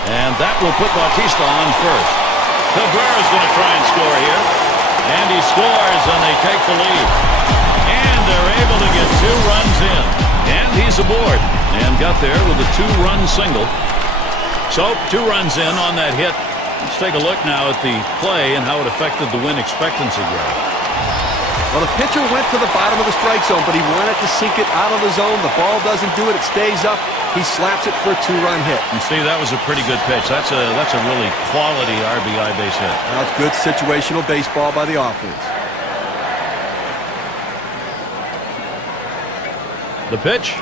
And that will put Bautista on first. Cabrera's going to try and score here. And he scores, and they take the lead. And they're able to get 2 runs in. And he's aboard. And got there with a 2-run single. So, 2 runs in on that hit. Let's take a look now at the play and how it affected the win expectancy graph. Well, the pitcher went to the bottom of the strike zone, but he wanted to sink it out of the zone. The ball doesn't do it. It stays up. He slaps it for a 2-run hit. And see, that was a pretty good pitch. That's a really quality RBI base hit. That's good situational baseball by the offense. The pitch.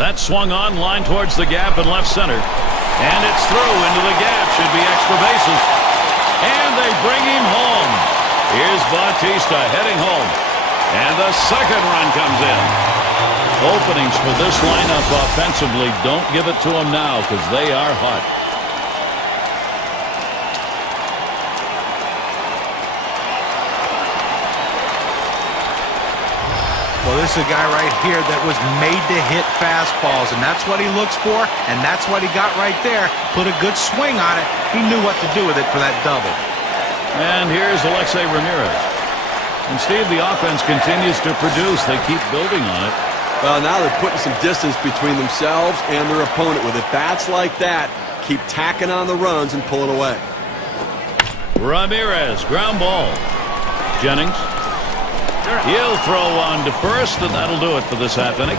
That swung on, line towards the gap in left center. And it's through into the gap. Should be extra bases. And they bring him home. Here's Bautista heading home. And the second run comes in. Openings for this lineup offensively, don't give it to them now because they are hot. Well, this is a guy right here that was made to hit fastballs, and that's what he looks for, and that's what he got right there. Put a good swing on it. He knew what to do with it for that double. And here's Alexei Ramirez. And Steve, the offense continues to produce. They keep building on it. Well, now they're putting some distance between themselves and their opponent. With at-bats like that, keep tacking on the runs and pulling away. Ramirez, ground ball. Jennings. He'll throw on to first, and that'll do it for this half inning.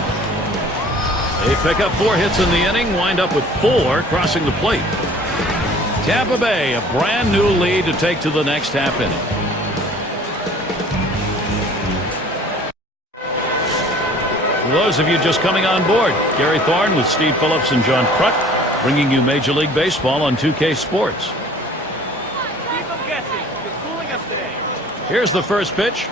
They pick up 4 hits in the inning, wind up with 4 crossing the plate. Tampa Bay, a brand new lead to take to the next half inning. For those of you just coming on board, Gary Thorne with Steve Phillips and John Kruk bringing you Major League Baseball on 2K Sports. Keep them guessing. It's cooling us today. Here's the first pitch.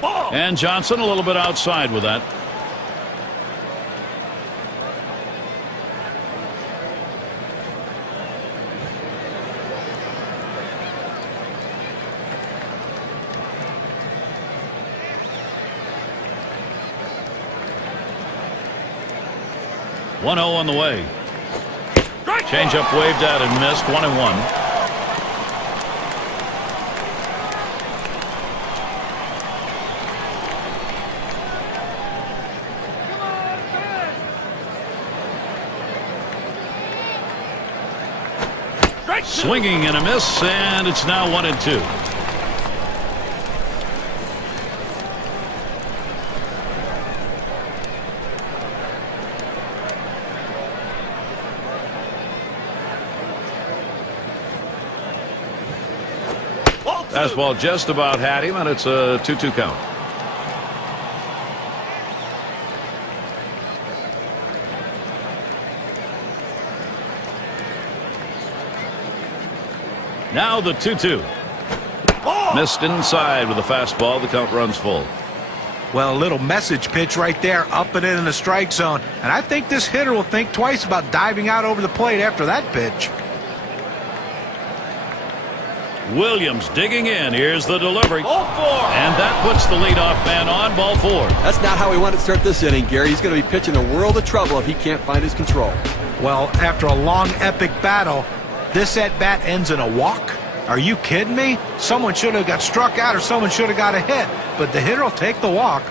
Ball. And Johnson a little bit outside with that. One 0 on the way. Change up waved at and missed. 1-1. Swinging and a miss, and it's now 1-2. Fastball just about had him, and it's a 2-2 count. Now the 2-2. Missed inside with a fastball. The count runs full. Well, a little message pitch right there, up and in the strike zone. And I think this hitter will think twice about diving out over the plate after that pitch. Williams digging in. Here's the delivery. Ball 4. And that puts the leadoff man on. Ball 4. That's not how he wanted to start this inning, Gary. He's going to be pitching a world of trouble if he can't find his control. Well, after a long, epic battle, this at-bat ends in a walk? Are you kidding me? Someone should have got struck out or someone should have got a hit. But the hitter will take the walk.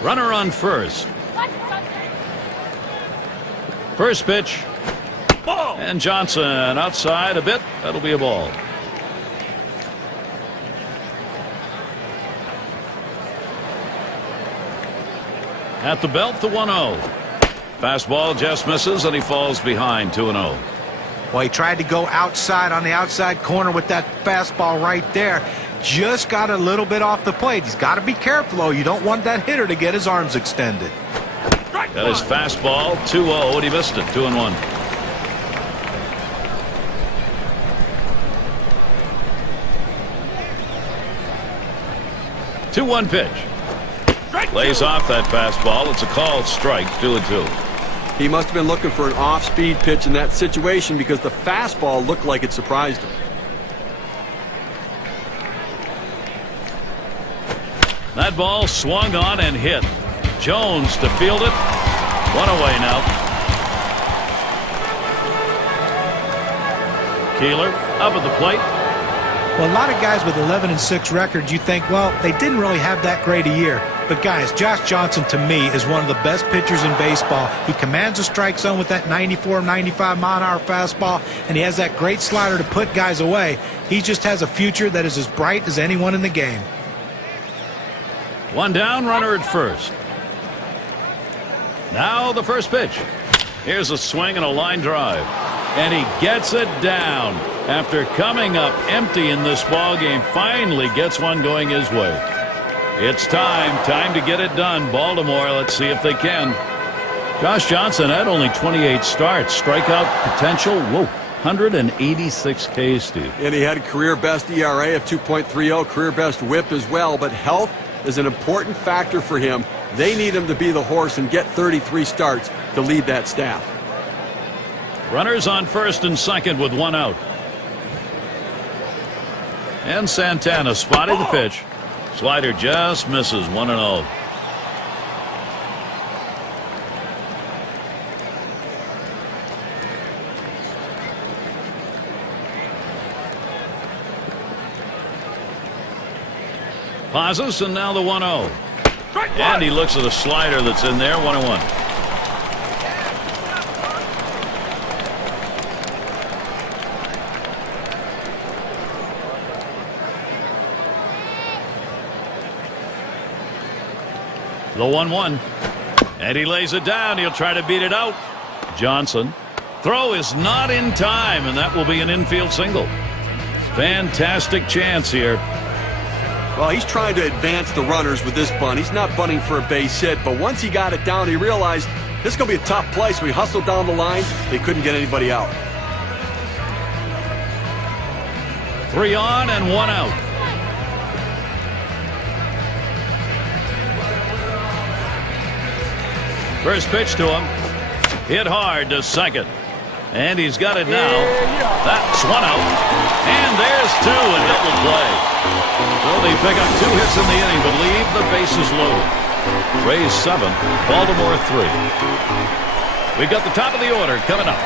Runner on first. First pitch. Ball. And Johnson outside a bit. That'll be a ball. At the belt, the 1-0. Fastball just misses, and he falls behind 2-0. Well, he tried to go outside on the outside corner with that fastball right there. Just got a little bit off the plate. He's got to be careful, though. You don't want that hitter to get his arms extended. Got his fastball, 2-0, and he missed it, 2-1. Two-one pitch. Lays off that fastball. It's a called strike, 2-2. He must have been looking for an off-speed pitch in that situation because the fastball looked like it surprised him. That ball swung on and hit. Jones to field it. One away now. Keeler up at the plate. Well, a lot of guys with 11-6 records, you think, well, they didn't really have that great a year. But guys, Josh Johnson to me is one of the best pitchers in baseball. He commands a strike zone with that 94, 95 mile-an-hour fastball, and he has that great slider to put guys away. He just has a future that is as bright as anyone in the game. One down, runner at first. Now the first pitch. Here's a swing and a line drive. And he gets it down. After coming up empty in this ball game, finally gets one going his way. It's time to get it done. Baltimore, let's see if they can. Josh Johnson had only 28 starts. Strikeout potential, whoa, 186 Ks, Steve. And he had a career best ERA of 2.30, career best whip as well. But health is an important factor for him. They need him to be the horse and get 33 starts to lead that staff. Runners on first and second with one out. And Santana spotted the pitch. Slider just misses, 1-0. Pauses, and now the 1-0. And he looks at a slider that's in there, 1-1. The 1-1. And he lays it down. He'll try to beat it out. Johnson. Throw is not in time, and that will be an infield single. Fantastic chance here. Well, he's trying to advance the runners with this bunt. He's not bunting for a base hit, but once he got it down, he realized this is going to be a tough play, so he hustled down the line. They couldn't get anybody out. 3 on and 1 out. First pitch to him. Hit hard to second. And he's got it now. That's 1 out. And there's 2 in double play. Well, they pick up 2 hits in the inning, but leave the bases loaded. Rays 7, Baltimore 3. We've got the top of the order coming up.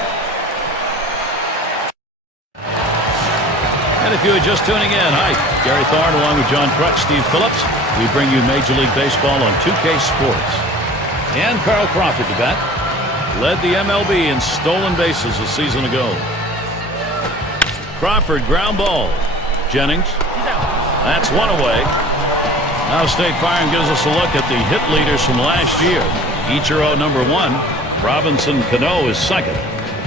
And if you are just tuning in, hi, Gary Thorne along with John Crutch, Steve Phillips. We bring you Major League Baseball on 2K Sports. And Carl Crawford to bat. Led the MLB in stolen bases a season ago. Crawford, ground ball. Jennings. That's 1 away. Now State Farm gives us a look at the hit leaders from last year. Ichiro number 1. Robinson Cano is second.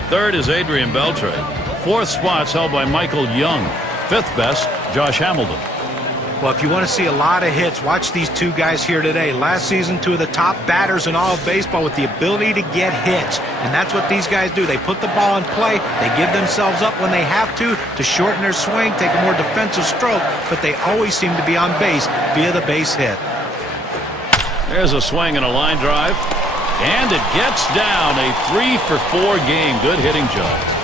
Third is Adrian Beltre. Fourth spot's held by Michael Young. Fifth best, Josh Hamilton. Well, if you want to see a lot of hits, watch these 2 guys here today. Last season, 2 of the top batters in all of baseball with the ability to get hits. And that's what these guys do. They put the ball in play. They give themselves up when they have to shorten their swing, take a more defensive stroke. But they always seem to be on base via the base hit. There's a swing and a line drive. And it gets down. A 3-for-4 game. Good hitting job.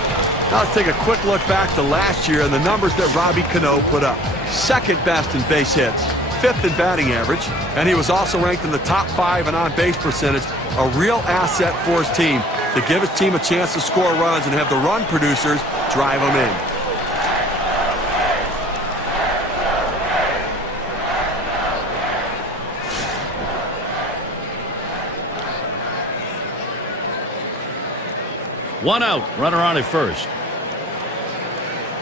Now let's take a quick look back to last year and the numbers that Robbie Cano put up. Second best in base hits, 5th in batting average, and he was also ranked in the top 5 in on-base percentage. A real asset for his team to give his team a chance to score runs and have the run producers drive them in. One out, runner on at first.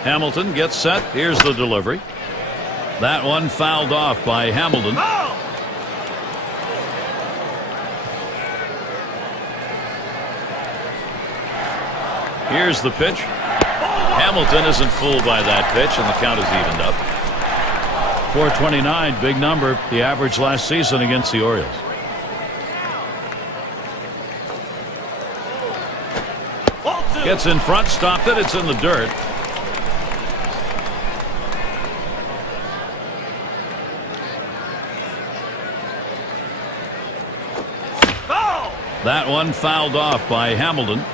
Hamilton gets set. Here's the delivery. That one fouled off by Hamilton. Here's the pitch. Hamilton isn't fooled by that pitch, and the count is evened up. 429, big number, the average last season against the Orioles. Gets in front, stopped it. It's in the dirt. That one fouled off by Hamilton.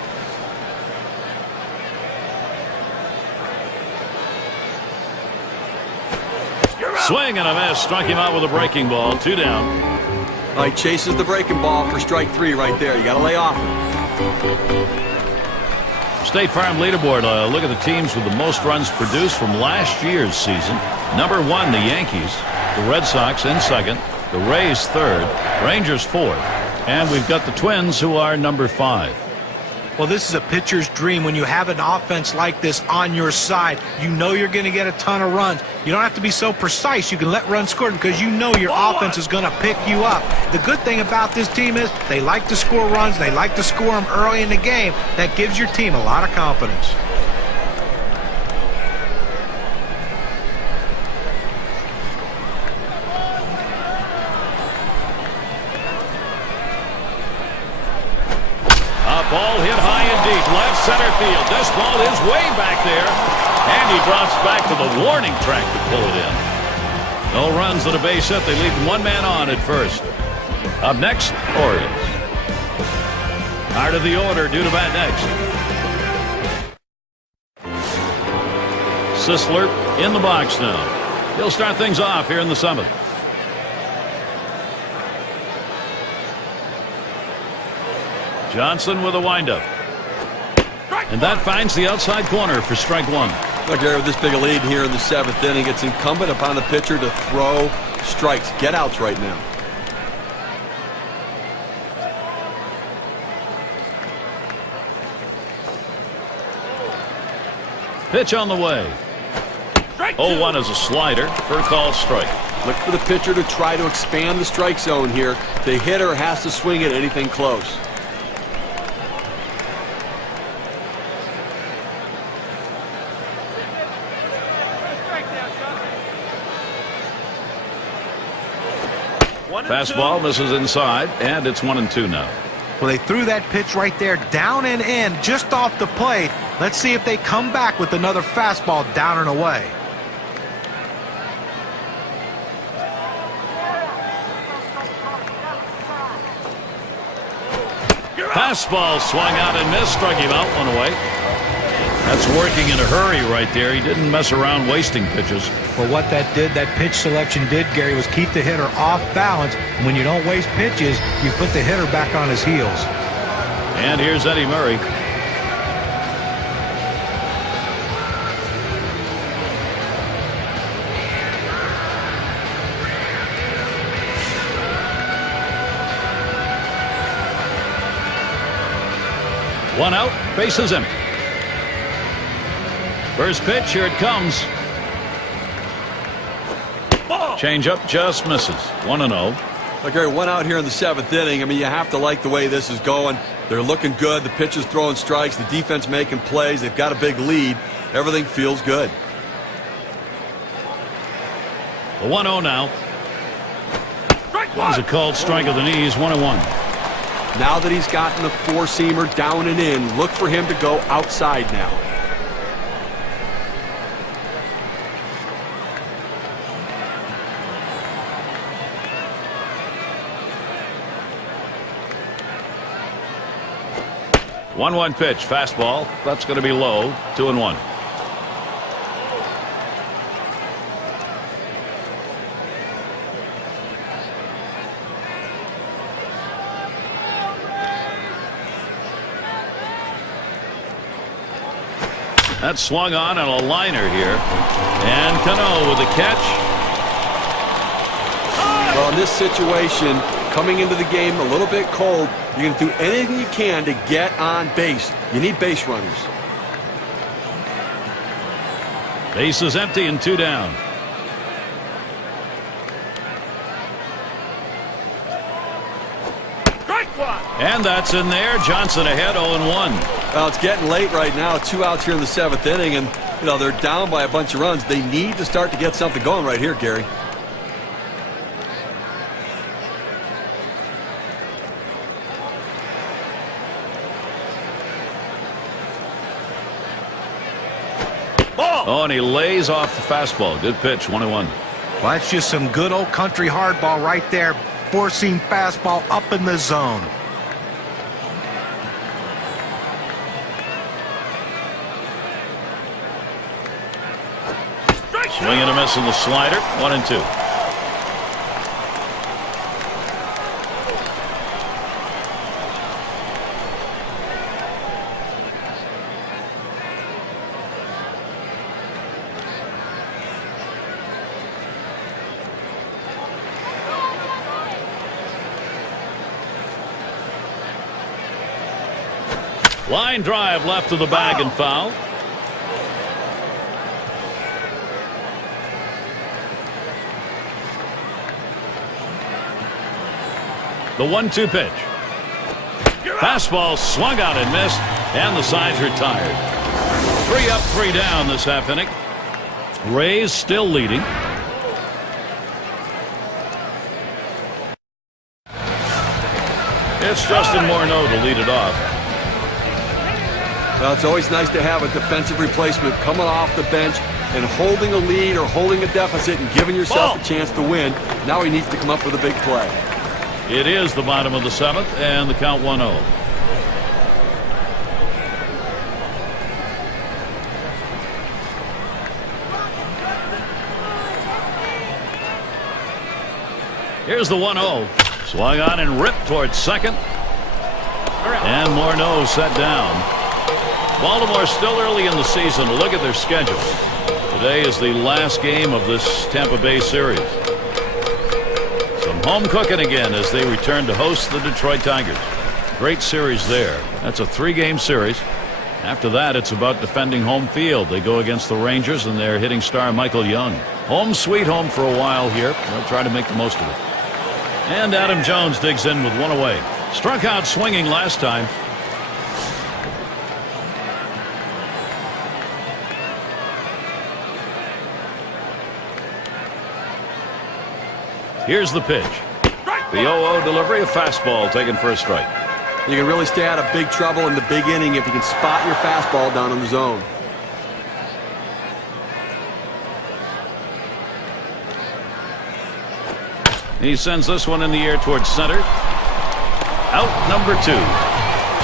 Swing and a miss. Struck him out with a breaking ball. 2 down. All right, chases the breaking ball for strike 3 right there. You got to lay off him. State Farm leaderboard. Look at the teams with the most runs produced from last year's season. Number 1, the Yankees. The Red Sox in second. The Rays third, Rangers fourth, and we've got the Twins who are number 5. Well, this is a pitcher's dream when you have an offense like this on your side. You know you're going to get a ton of runs. You don't have to be so precise. You can let runs score because you know your offense is going to pick you up. The good thing about this team is they like to score runs. They like to score them early in the game. That gives your team a lot of confidence. Ball hit high and deep, left center field. This ball is way back there, and he drops back to the warning track to pull it in. No runs at a base hit. They leave one man on at first. Up next, Orioles. Out of the order, due to bat next. Sisler in the box now. He'll start things off here in the 7th. Johnson with a windup. And that finds the outside corner for strike 1. Look, Gary, with this big a lead here in the 7th inning, it's incumbent upon the pitcher to throw strikes. Get outs right now. Pitch on the way. 0-1 is a slider for a called strike. Look for the pitcher to try to expand the strike zone here. The hitter has to swing at anything close. Fastball misses inside, and it's 1-2 now. Well, they threw that pitch right there down and in, just off the plate. Let's see if they come back with another fastball down and away. Fastball swung out and missed, struck him out, 1 away. That's working in a hurry right there. He didn't mess around wasting pitches. Well, what that did, that pitch selection did, Gary, was keep the hitter off balance. And when you don't waste pitches, you put the hitter back on his heels. And here's Eddie Murray. One out, bases empty. First pitch, here it comes. Change up just misses. 1-0. Look, Gary, 1 out here in the 7th inning. I mean, you have to like the way this is going. They're looking good. The pitcher's throwing strikes. The defense making plays. They've got a big lead. Everything feels good. The 1-0 now. That was a called strike of the knees. 1-1. Now that he's gotten the four-seamer down and in, look for him to go outside now. One pitch, fastball. That's going to be low. 2-1. That swung on a liner here. And Cano with a catch. Well, in this situation, coming into the game a little bit cold, you're going to do anything you can to get on base. You need base runners. Base is empty and 2 down. And that's in there. Johnson ahead, 0-1. Well, it's getting late right now. 2 outs here in the 7th inning, and they're down by a bunch of runs. They need to start to get something going right here, Gary. Oh, and he lays off the fastball. Good pitch, 1-1. Well, that's just some good old country hardball right there. Four-seam fastball up in the zone. Swing and a miss in the slider. 1-2. Line drive left of the bag and foul. The 1-2 pitch. Fastball swung out and missed, and the side's retired. 3 up, 3 down this half inning. Rays still leading. It's Justin Morneau to lead it off. Well, it's always nice to have a defensive replacement coming off the bench and holding a lead or holding a deficit and giving yourself a chance to win. Now he needs to come up with a big play. It is the bottom of the 7th, and the count 1-0. Here's the 1-0. Swung on and ripped towards second. And Morneau set down. Baltimore still early in the season. Look at their schedule. Today is the last game of this Tampa Bay series. Some home cooking again as they return to host the Detroit Tigers. Great series there. That's a 3-game series. After that, it's about defending home field. They go against the Rangers and their hitting star Michael Young. Home sweet home for a while here. They'll try to make the most of it. And Adam Jones digs in with 1 away. Struck out swinging last time. Here's the pitch. The 0-0 delivery, a fastball taken for a strike. You can really stay out of big trouble in the big inning if you can spot your fastball down in the zone. He sends this one in the air towards center. Out number 2.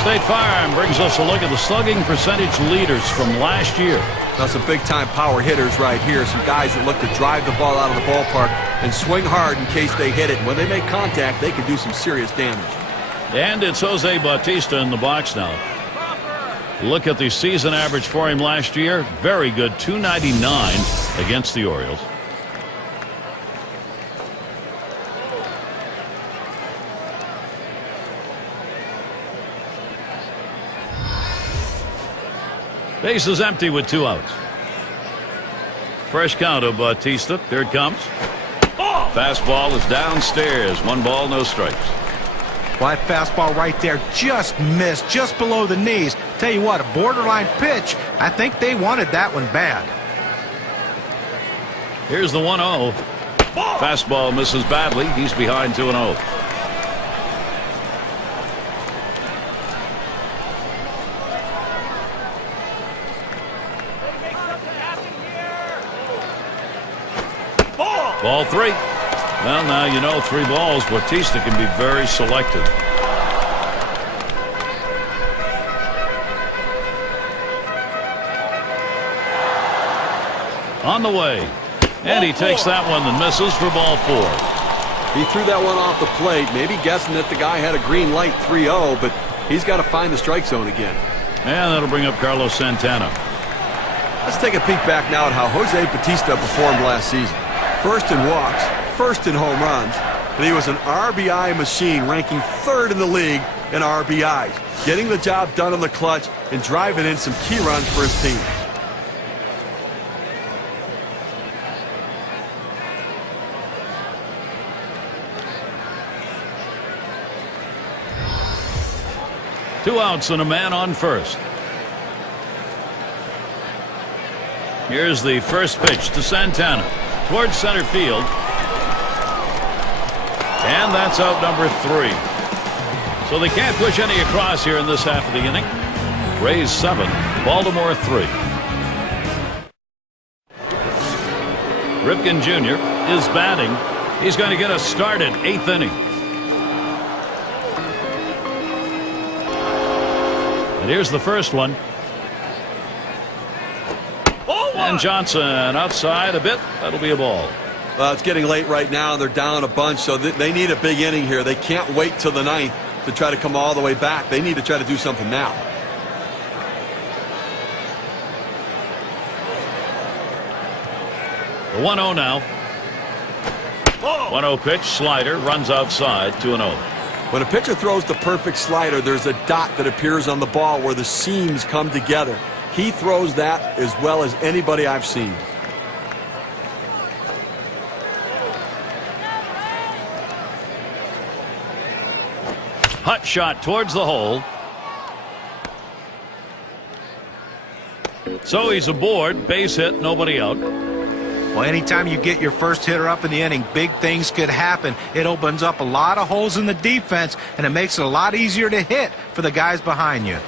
State Farm brings us a look at the slugging percentage leaders from last year. That's some big-time power hitters right here. Some guys that look to drive the ball out of the ballpark and swing hard in case they hit it. When they make contact, they can do some serious damage. And it's Jose Bautista in the box now. Look at the season average for him last year. Very good, .299 against the Orioles. Base is empty with 2 outs. Fresh count of Bautista. Here it comes. Fastball is downstairs. 1 ball, no strikes. Well, that fastball right there just missed, just below the knees. Tell you what, a borderline pitch. I think they wanted that one bad. Here's the 1-0. Fastball misses badly. He's behind 2-0. Ball 3. Well, now you know 3 balls. Bautista can be very selective. On the way. And he takes that one and misses for ball 4. He threw that one off the plate, maybe guessing that the guy had a green light 3-0, but he's got to find the strike zone again. And that'll bring up Carlos Santana. Let's take a peek back now at how Jose Bautista performed last season. First in walks, first in home runs, and he was an RBI machine, ranking 3rd in the league in RBIs, getting the job done in the clutch and driving in some key runs for his team. Two outs and a man on first. Here's the first pitch to Santana towards center field. And that's out number 3. So they can't push any across here in this half of the inning. Rays 7, Baltimore 3. Ripken Jr. is batting. He's going to get a start at 8th inning. And here's the first one. And Johnson outside a bit. That'll be a ball. Well, it's getting late right now. They're down a bunch, so they need a big inning here. They can't wait till the 9th to try to come all the way back. They need to try to do something now. The 1-0 now. 1-0 pitch, slider, runs outside, 2-0. When a pitcher throws the perfect slider, there's a dot that appears on the ball where the seams come together. He throws that as well as anybody I've seen. Hot shot towards the hole. So he's aboard, base hit, nobody out. Well, anytime you get your first hitter up in the inning, big things could happen. It opens up a lot of holes in the defense, and it makes it a lot easier to hit for the guys behind you.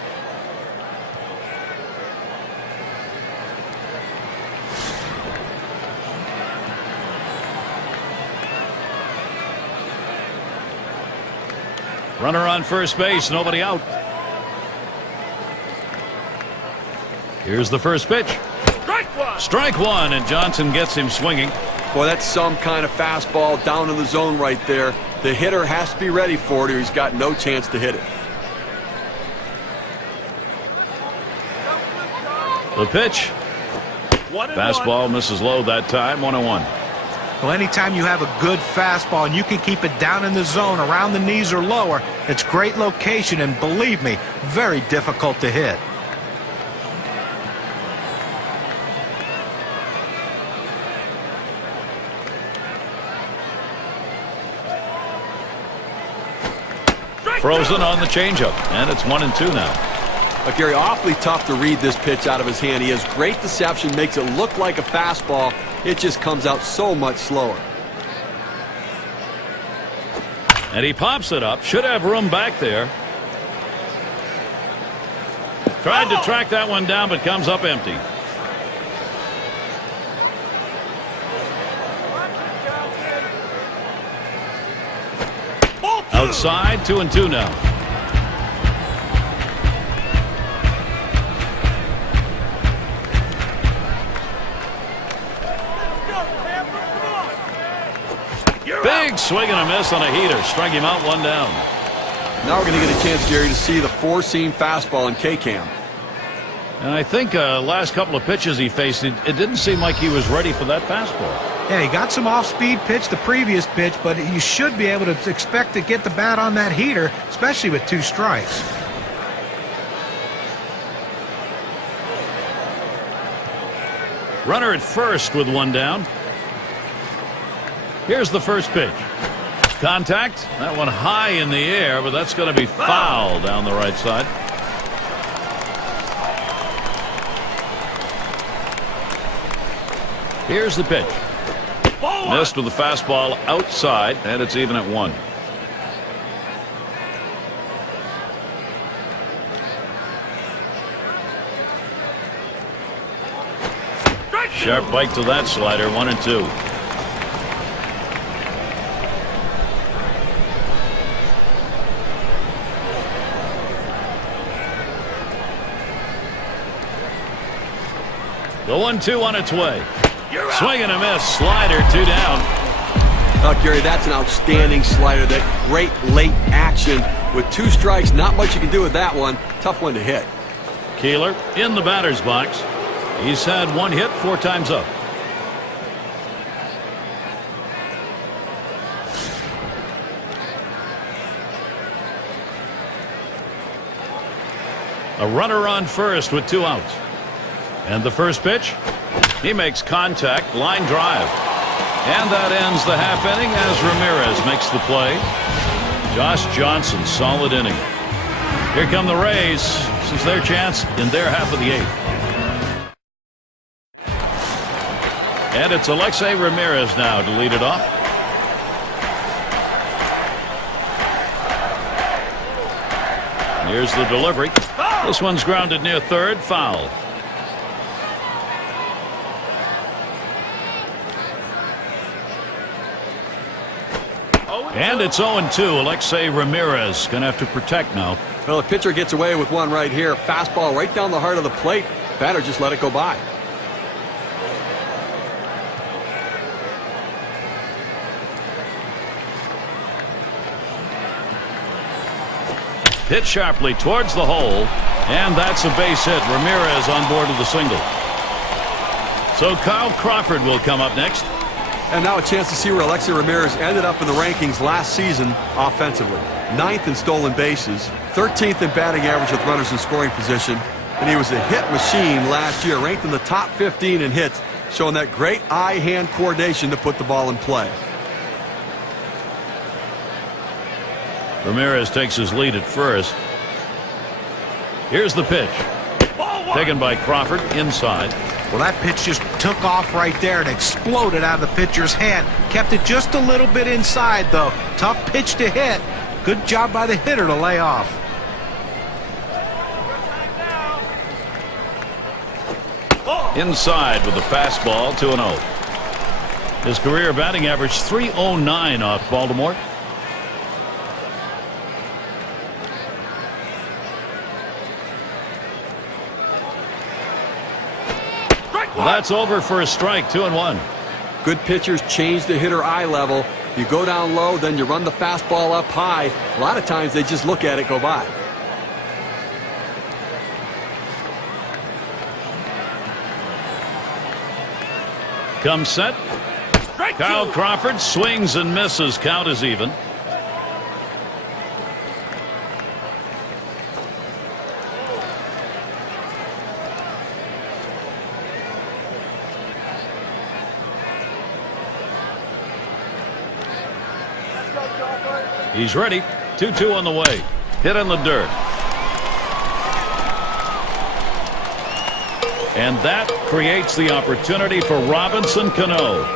Runner on first base, nobody out. Here's the first pitch. Strike one, and Johnson gets him swinging. Boy, that's some kind of fastball down in the zone right there. The hitter has to be ready for it or he's got no chance to hit it. The pitch. Fastball misses low that time, 1-1. Well, anytime you have a good fastball and you can keep it down in the zone around the knees or lower, it's great location and, believe me, very difficult to hit. Frozen on the changeup, and it's 1-2 now. Gary, awfully tough to read this pitch out of his hand. He has great deception, makes it look like a fastball. It just comes out so much slower. And he pops it up. Should have room back there. Tried to track that one down, but comes up empty. Outside, 2-2 now. Big swing and a miss on a heater. Strike him out, one down. Now we're going to get a chance, Gary, to see the four-seam fastball in K-Cam. And I think last couple of pitches he faced, it didn't seem like he was ready for that fastball. Yeah, he got some off-speed pitch the previous pitch, but you should be able to expect to get the bat on that heater, especially with 2 strikes. Runner at first with 1 down. Here's the first pitch. Contact. That one high in the air, but that's going to be foul down the right side. Here's the pitch. Missed with the fastball outside, and it's even at 1. Sharp bite to that slider, 1-2. The 1-2 on its way. Swing and a miss. Slider, 2 down. Gary, that's an outstanding slider. That great late action. With 2 strikes, not much you can do with that one. Tough one to hit. Keeler in the batter's box. He's had 1 hit 4 times up. A runner on first with 2 outs. And the first pitch, he makes contact, line drive. And that ends the half inning as Ramirez makes the play. Josh Johnson, solid inning. Here come the Rays. This is their chance in their half of the 8th. And it's Alexei Ramirez now to lead it off. Here's the delivery. This one's grounded near third, foul. And it's 0-2. Alexei Ramirez going to have to protect now. Well, the pitcher gets away with one right here. Fastball right down the heart of the plate. Batter just let it go by. Hit sharply towards the hole. And that's a base hit. Ramirez on board with the single. So Kyle Crawford will come up next. And now a chance to see where Alexei Ramirez ended up in the rankings last season offensively. 9th in stolen bases, 13th in batting average with runners in scoring position, and he was a hit machine last year, ranked in the top 15 in hits, showing that great eye-hand coordination to put the ball in play. Ramirez takes his lead at first. Here's the pitch. Taken by Crawford inside. Well, that pitch just took off right there and exploded out of the pitcher's hand. Kept it just a little bit inside, though. Tough pitch to hit. Good job by the hitter to lay off. Inside with the fastball, 2-0. His career batting average .309 off Baltimore. That's over for a strike, 2-1. Good pitchers change the hitter eye level. You go down low, then you run the fastball up high. A lot of times they just look at it go by. Comes set. Kyle Crawford swings and misses. Count is even. He's ready. 2-2 on the way. Hit in the dirt. And that creates the opportunity for Robinson Cano.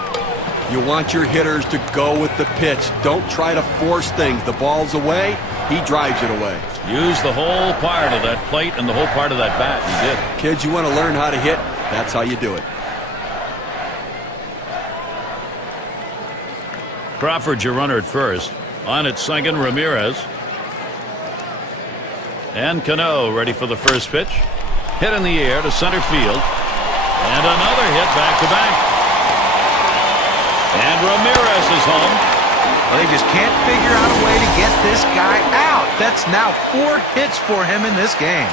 You want your hitters to go with the pitch. Don't try to force things. The ball's away. He drives it away. Use the whole part of that plate and the whole part of that bat. He did. Kids, you want to learn how to hit? That's how you do it. Crawford's your runner at first. On at second, Ramirez. And Cano ready for the first pitch. Hit in the air to center field. And another hit back-to-back. And Ramirez is home. Well, they just can't figure out a way to get this guy out. That's now 4 hits for him in this game.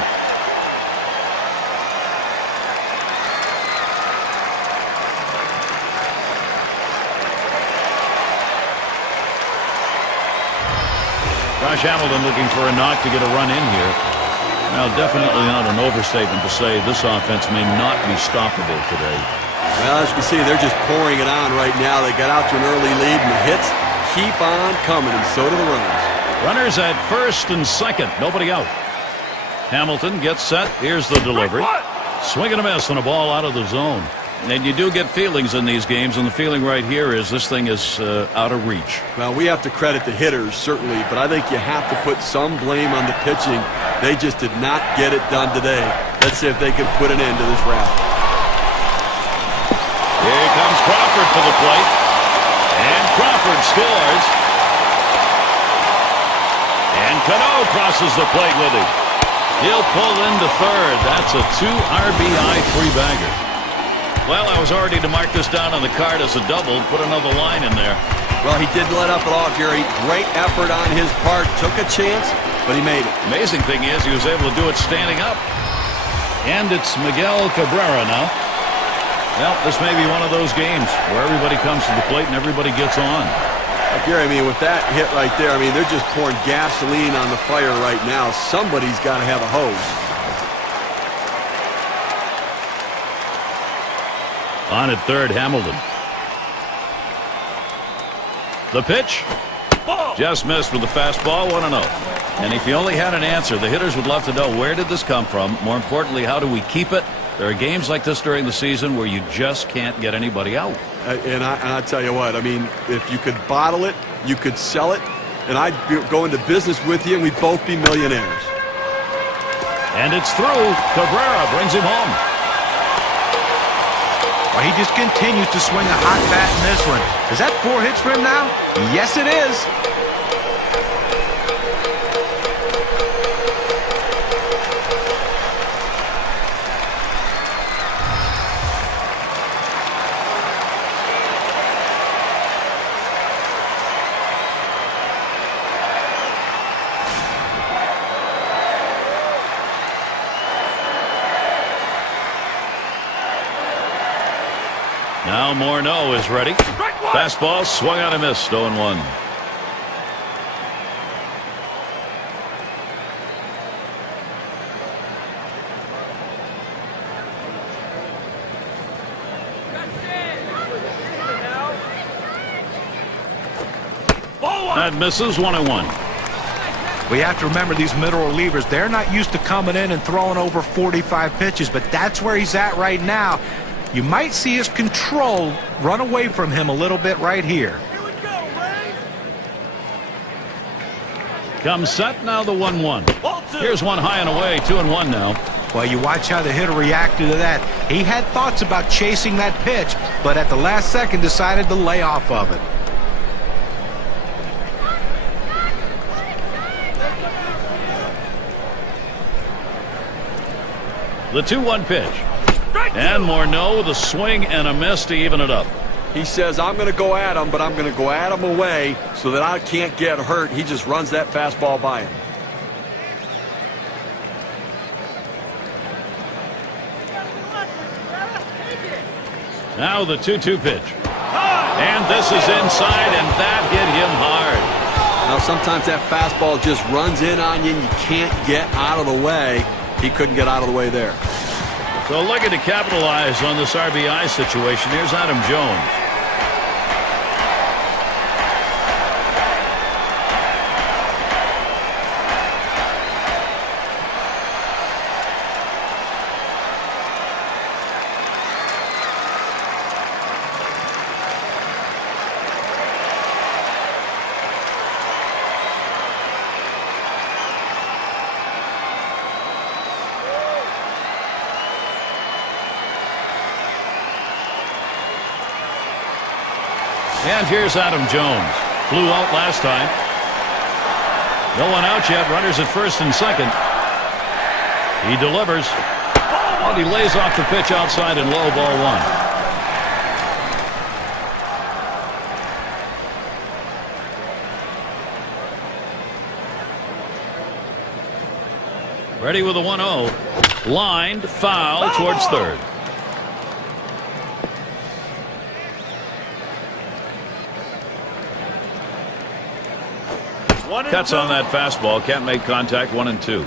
Josh Hamilton looking for a knock to get a run in here. Now, definitely not an overstatement to say this offense may not be stoppable today. Well, as you can see, they're just pouring it on right now. They got out to an early lead, and the hits keep on coming, and so do the runs. Runners at first and second. Nobody out. Hamilton gets set. Here's the delivery. Swing and a miss on a ball out of the zone. And you do get feelings in these games, and the feeling right here is this thing is out of reach. Well, we have to credit the hitters, certainly, but I think you have to put some blame on the pitching. They just did not get it done today. Let's see if they can put an end to this rout. Here comes Crawford to the plate. And Crawford scores. And Cano crosses the plate with him. He'll pull into third. That's a 2 RBI 3-bagger. Well, I was already to mark this down on the card as a double. Put another line in there. Well, he didn't let up at all, Gary. Great effort on his part. Took a chance, but he made it. Amazing thing is he was able to do it standing up. And it's Miguel Cabrera now. Well, this may be one of those games where everybody comes to the plate and everybody gets on. Gary, I mean, with that hit right there, I mean, they're just pouring gasoline on the fire right now. Somebody's got to have a hose. On at third, Hamilton. The pitch. Just missed with the fastball, 1-0. And if you only had an answer, the hitters would love to know, where did this come from? More importantly, how do we keep it? There are games like this during the season where you just can't get anybody out. And I tell you what, I mean, if you could bottle it, you could sell it, and I'd go into business with you, and we'd both be millionaires. And it's through. Cabrera brings him home. Well, he just continues to swing a hot bat in this one. Is that 4 hits for him now? Yes, it is. Now Morneau is ready. Fastball swung on and missed. 0-1. That misses. 1-1. We have to remember these middle relievers, they're not used to coming in and throwing over 45 pitches, but that's where he's at right now. You might see his control run away from him a little bit right here. Comes set. Now the 1-1. Here's one high and away. 2-1 now. Well, you watch how the hitter reacted to that. He had thoughts about chasing that pitch, but at the last second decided to lay off of it. The 2-1 pitch. And Morneau with a swing and a miss to even it up. He says, I'm going to go at him, but I'm going to go at him away so that I can't get hurt. He just runs that fastball by him. Now the 2-2 pitch. And this is inside, and that hit him hard. Now sometimes that fastball just runs in on you and you can't get out of the way. He couldn't get out of the way there. So looking to capitalize on this RBI situation. Here's Adam Jones. And here's Adam Jones. Flew out last time. No one out yet. Runners at first and second. He delivers. And he lays off the pitch outside and low. Ball 1. Ready with a 1-0. Lined foul towards third. Cuts on that fastball. Can't make contact. 1-2.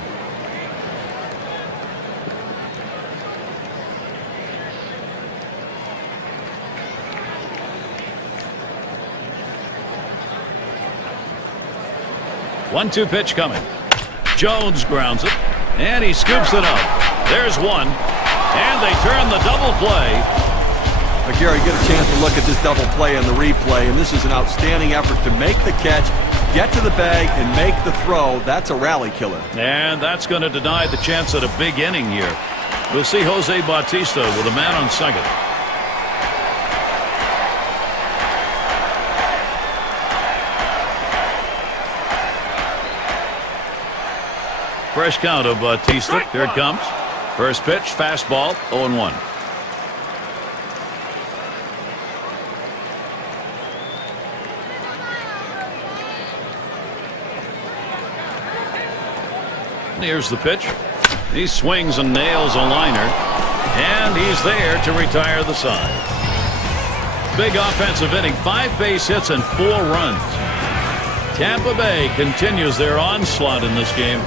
One-two pitch coming. Jones grounds it, and he scoops it up. There's one, and they turn the double play. Gary, get a chance to look at this double play on the replay, and this is an outstanding effort to make the catch, get to the bag, and make the throw. That's a rally killer. And that's going to deny the chance at a big inning here. We'll see Jose Bautista with a man on second. Fresh count of Bautista. Here it comes. First pitch, fastball, 0-1. Here's the pitch. He swings and nails a liner, and he's there to retire the side. Big offensive inning, 5 base hits and 4 runs. Tampa Bay continues their onslaught in this game.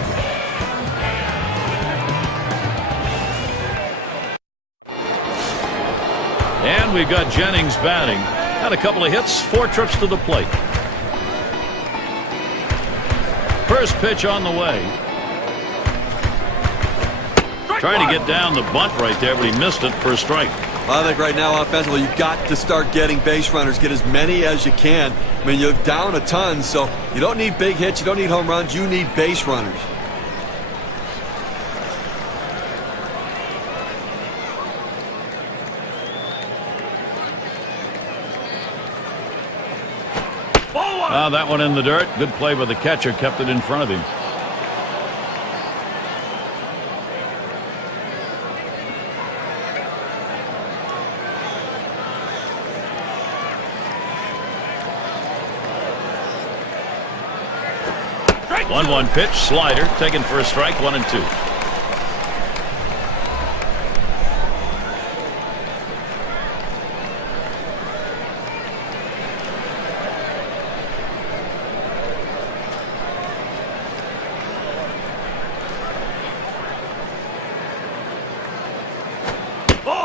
And we've got Jennings batting. Had a couple of hits, 4 trips to the plate. First pitch on the way. Trying to get down the bunt right there, but he missed it for a strike. I think right now offensively you've got to start getting base runners, get as many as you can. I mean, you're down a ton, so you don't need big hits, you don't need home runs, you need base runners. That one in the dirt. Good play by the catcher, kept it in front of him. One pitch, slider, taken for a strike, 1-2.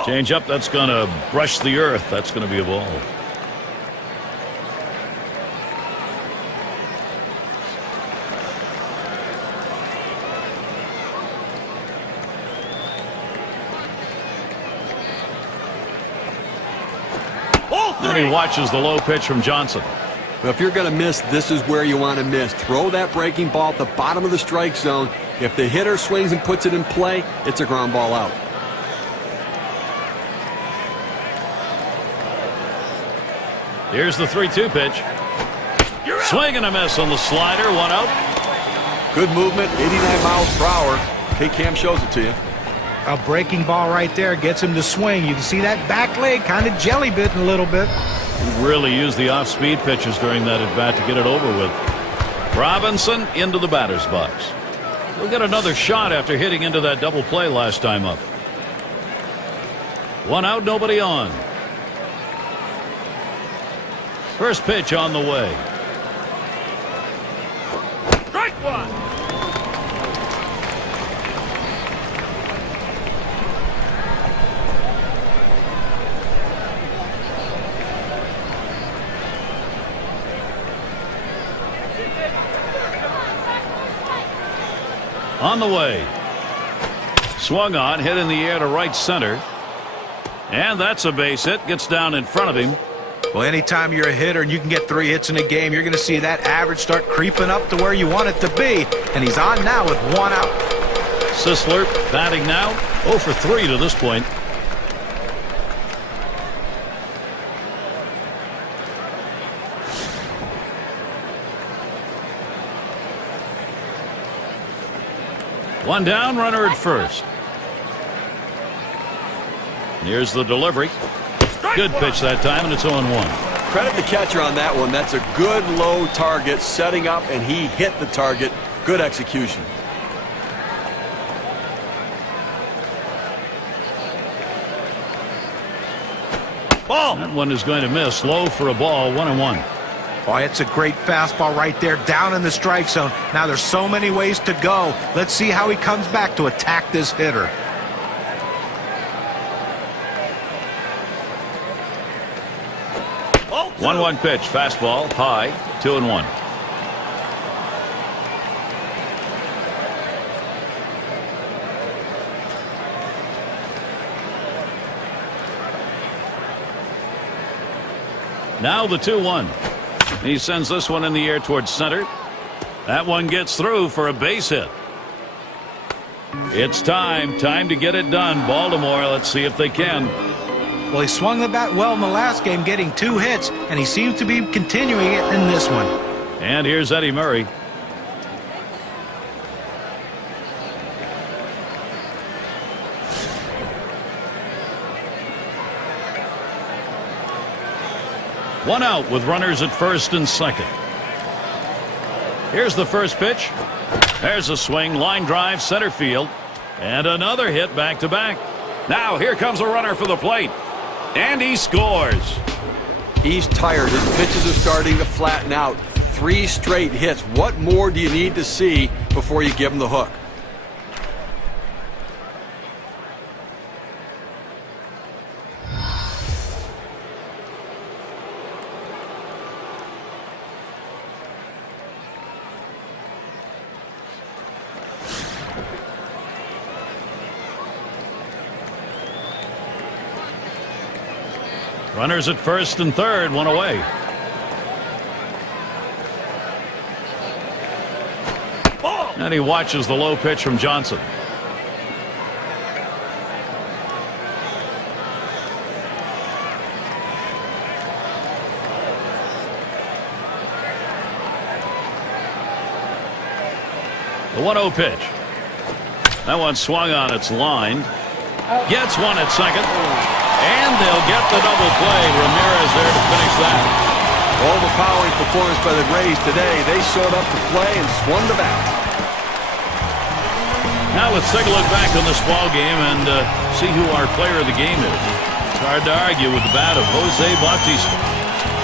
Change up, that's going to brush the earth. That's going to be a ball. And he watches the low pitch from Johnson. Well, if you're going to miss, this is where you want to miss. Throw that breaking ball at the bottom of the strike zone. If the hitter swings and puts it in play, it's a ground ball out. Here's the 3-2 pitch. Swing and a miss on the slider. 1 out. Good movement, 89 miles per hour. K-Cam shows it to you. A breaking ball right there gets him to swing. You can see that back leg kind of jelly bitten a little bit. He really used the off-speed pitches during that at-bat to get it over with. Robinson into the batter's box. He'll get another shot after hitting into that double play last time up. 1 out, nobody on. First pitch on the way. Strike one. On the way. Swung on, hit in the air to right center. And that's a base hit. Gets down in front of him. Well, anytime you're a hitter and you can get 3 hits in a game, you're going to see that average start creeping up to where you want it to be. And he's on now with 1 out. Sisler batting now. 0 for 3 to this point. One down, runner at first. Here's the delivery. Good pitch that time, and it's 0-1. Credit the catcher on that one. That's a good low target, setting up, and he hit the target. Good execution. Ball. That one is going to miss. Low for a ball. 1-1. Oh, it's a great fastball right there down in the strike zone. Now there's so many ways to go. Let's see how he comes back to attack this hitter. Oh, 1-1 pitch. Fastball high. 2-1. Now the 2-1. He sends this one in the air towards center. That one gets through for a base hit. It's time to get it done. Baltimore, let's see if they can. Well, he swung the bat well in the last game, getting 2 hits, and he seems to be continuing it in this one. And here's Eddie Murray. One out with runners at first and second. Here's the first pitch. There's a swing, line drive, center field, and another hit back to back. Now here comes a runner for the plate, and he scores. He's tired. His pitches are starting to flatten out. 3 straight hits. What more do you need to see before you give him the hook? Runners at first and third, one away. And he watches the low pitch from Johnson. The 1-0 pitch. That one swung on, its line. Gets one at second. And they'll get the double play. Ramirez there to finish that. Overpowering performance by the Rays today. They showed up to play and swung the bat. Now let's take a look back on this ball game and see who our player of the game is. It's hard to argue with the bat of Jose Bautista.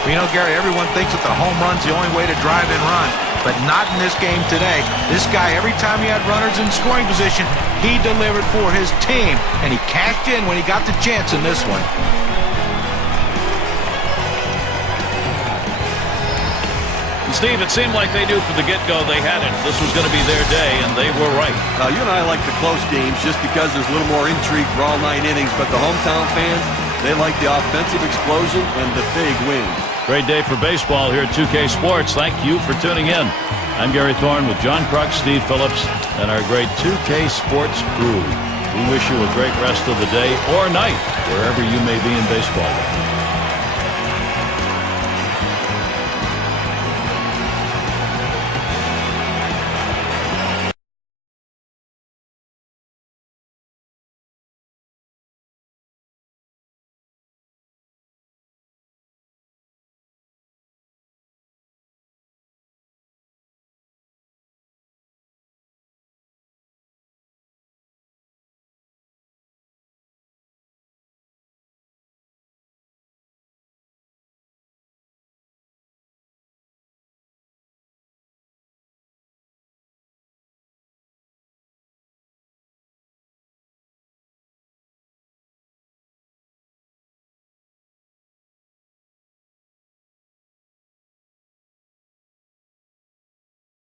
You know, Gary, everyone thinks that the home run's the only way to drive in runs, but not in this game today. This guy, every time he had runners in scoring position, he delivered for his team, and he cashed in when he got the chance in this one. Steve, it seemed like they knew from the get-go they had it. This was going to be their day, and they were right. You and I like the close games just because there's a little more intrigue for all 9 innings, but the hometown fans, they like the offensive explosion and the big win. Great day for baseball here at 2K Sports. Thank you for tuning in. I'm Gary Thorne with John Kruk, Steve Phillips, and our great 2K Sports crew. We wish you a great rest of the day or night, wherever you may be in baseball.